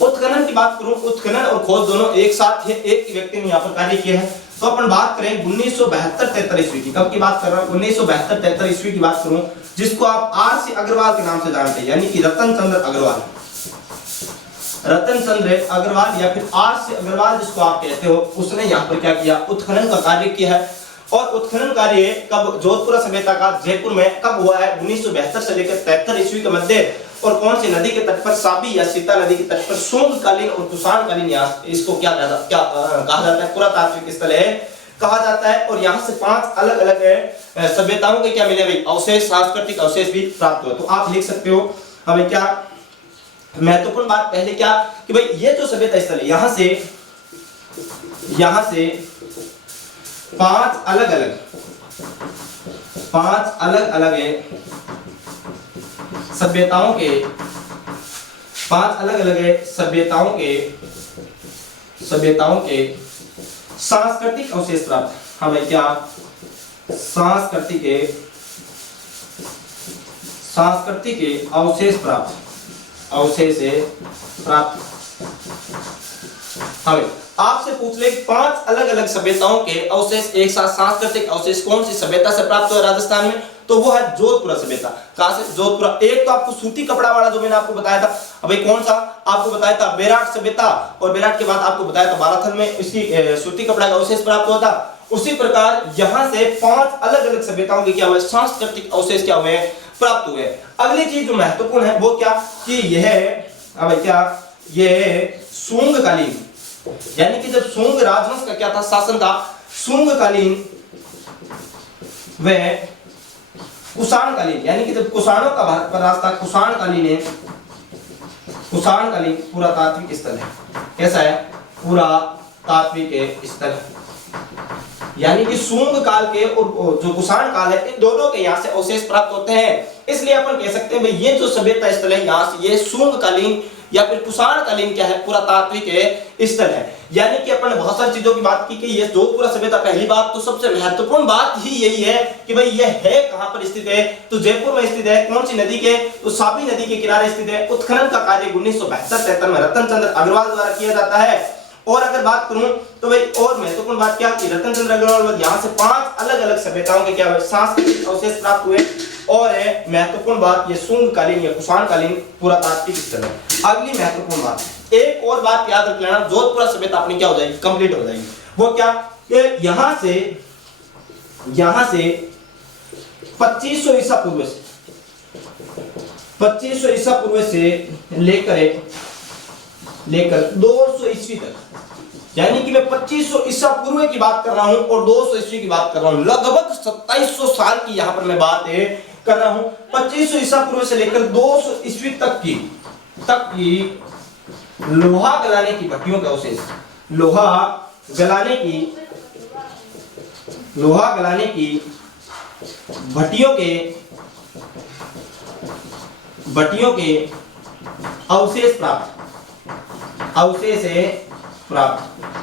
उत्खनन की बात करूं, उत्खनन और खोज दोनों एक साथ है, एक व्यक्ति ने यहाँ पर कार्य किया है। तो अपन बात करें 1972-73 ईस्वी की। कब की बात कर रहा हूं? 1972-73 ईस्वी की बात करूं, जिसको आप आर सी अग्रवाल के नाम से जानते हैं, यानी कि रतन चंद्र अग्रवाल। रतन चंद्र अग्रवाल या फिर आर सी अग्रवाल जिसको आप कहते हो, उसने यहाँ पर क्या किया? उत्खनन का कार्य किया है। और उत्खनन कार्य कब? जोधपुर सभ्यता का जयपुर में कब हुआ है? 1972 से लेकर 73 ईस्वी के मध्य। और कौन सी नदी के तट पर? साबी या सीता नदी के तट पर। शुंगकालीन और कुषाणकालीन इसको क्या कहा जाता है? पुरातात्विक स्थल है कहा जाता है। और यहाँ से 5 अलग अलग सभ्यताओं के क्या मिले भाई? अवशेष, सांस्कृतिक अवशेष भी प्राप्त हुए। तो आप लिख सकते हो हमें क्या महत्वपूर्ण बात पहले क्या कि भाई ये जो सभ्यता स्थल है यहाँ से 5 अलग अलग सभ्यताओं के 5 अलग अलग सभ्यताओं के सांस्कृतिक अवशेष प्राप्त। हमें क्या? सांस्कृतिक अवशेष प्राप्त। हमें आपसे पूछ ले 5 अलग अलग सभ्यताओं के अवशेष एक साथ, सांस्कृतिक अवशेष कौन सी सभ्यता से प्राप्त हुआ राजस्थान में? तो वो है जोधपुर सभ्यता। कहां से? जोधपुर। एक तो आपको सूती कपड़ा वाला जो मैंने आपको बताया था, अभी कौन सा आपको बताया था? बेराट सभ्यता। और बेराट के बाद आपको बताया था बालाथल में इसकी सूती कपड़ा का अवशेष प्राप्त हुआ था। उसी प्रकार यहां से 5 अलग अलग सभ्यताओं के क्या हुए? सांस्कृतिक अवशेष क्या हुए? प्राप्त हुए। अगली चीज जो महत्वपूर्ण है वो क्या कि यह शुंगकालीन, यानी कि जब शुंग राजवंश का क्या था? शासन था। शुंगकालीन व कुषाणकालीन, यानी कि जब कुषाणों का भारत पर राज था, कुषाणकालीन पुरातात्विक स्थल है। कैसा है? पुरातात्विक स्थल, यानी कि शुंग काल के और जो कुषाण काल है, इन दोनों के यहाँ से अवशेष प्राप्त होते हैं। इसलिए अपन कह सकते हैं भाई ये जो सभ्यता स्थल है यहाँ से ये शुंगकालीन या फिर कुषाणकालीन क्या है, पुरातात्विक स्थल है। यानी कि अपन ने बहुत सारी चीजों की बात की कि ये जोधपुरा सभ्यता, पहली बात तो सबसे महत्वपूर्ण बात ही यही है कि भाई ये है कहां पर स्थित है, तो जयपुर में स्थित है। कौन सी नदी के, तो साबी नदी के किनारे स्थित है। उत्खनन का कार्य 1972-73 में रतन चंद्र अग्रवाल द्वारा किया जाता है। और अगर बात करूं तो भाई और महत्वपूर्ण बात क्या कि रतन चंद्र अग्रवाल यहाँ से 5 अलग-अलग सभ्यताओं के क्या सांस्कृतिक अवशेष प्राप्त हुए। और है महत्वपूर्ण बात ये शुंगकालीन या कुषाणकालीन पुरातात्विक स्थल है। अगली महत्वपूर्ण बात, एक और बात याद रख लेना, जोधपुरा सभ्यता अपनी क्या हो जाएगी, कंप्लीट हो जाएगी। वो क्या कि यहां से 2500 ईसा पूर्व से 2500 ईसा पूर्व से लेकर 200 ईस्वी तक, यानी कि मैं 2500 ईसा पूर्व की बात कर रहा हूं और 200 ईस्वी की बात कर रहा हूं, लगभग 2700 साल की यहां पर मैं बात कर रहा हूं। 2500 ईसा पूर्व से लेकर 200 ईस्वी तक की लोहा गलाने की भट्टियों के अवशेष, लोहा गलाने की भट्टियों के अवशेष प्राप्त।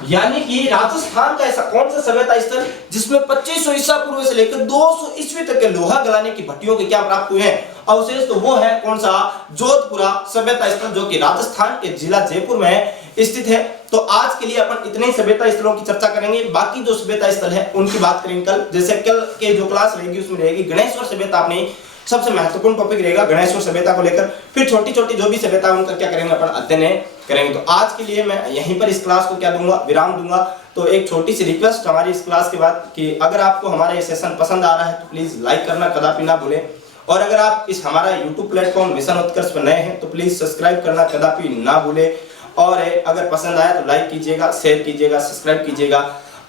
यानी कि राजस्थान का ऐसा कौन सा सभ्यता स्थल जिसमें 2500 ईसा पूर्व से लेकर 200 ईस्वी तक के लोहा गलाने की भट्टियों के क्या प्राप्त हुए हैं, अवशेष, तो वो है कौन सा, जोधपुरा सभ्यता स्थल, जो कि राजस्थान के जिला जयपुर में स्थित है। तो आज के लिए अपन इतने ही सभ्यता स्थलों की चर्चा करेंगे, बाकी जो सभ्यता स्थल है उनकी बात करेंगे कल। जैसे कल के जो क्लास रहेगी उसमें रहेगी गणेश्वर सभ्यता, अपनी सबसे महत्वपूर्ण टॉपिक रहेगा गणेश्वर सभ्यता को लेकर। फिर छोटी छोटी जो भी सभ्यता है उनका क्या करेंगे, अपन अध्ययन करेंगे। तो आज के लिए मैं यहीं पर इस क्लास को क्या दूंगा, विराम दूंगा। तो एक छोटी सी रिक्वेस्ट हमारी इस क्लास के बाद कि अगर आपको हमारा ये सेशन पसंद आ रहा है तो प्लीज लाइक करना कदापि ना भूलें, और अगर आप इस हमारा यूट्यूब प्लेटफॉर्म मिशन उत्कर्ष पर नए हैं तो प्लीज सब्सक्राइब करना कदापि ना भूलें। और अगर पसंद आया तो लाइक कीजिएगा, शेयर कीजिएगा, सब्सक्राइब कीजिएगा,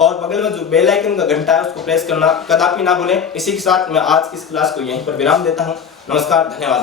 और बगल में जो बेल आइकन का घंटा है उसको प्रेस करना कदापि ना भूलें। इसी के साथ मैं आज की इस क्लास को यहीं पर विराम देता हूं। नमस्कार, धन्यवाद।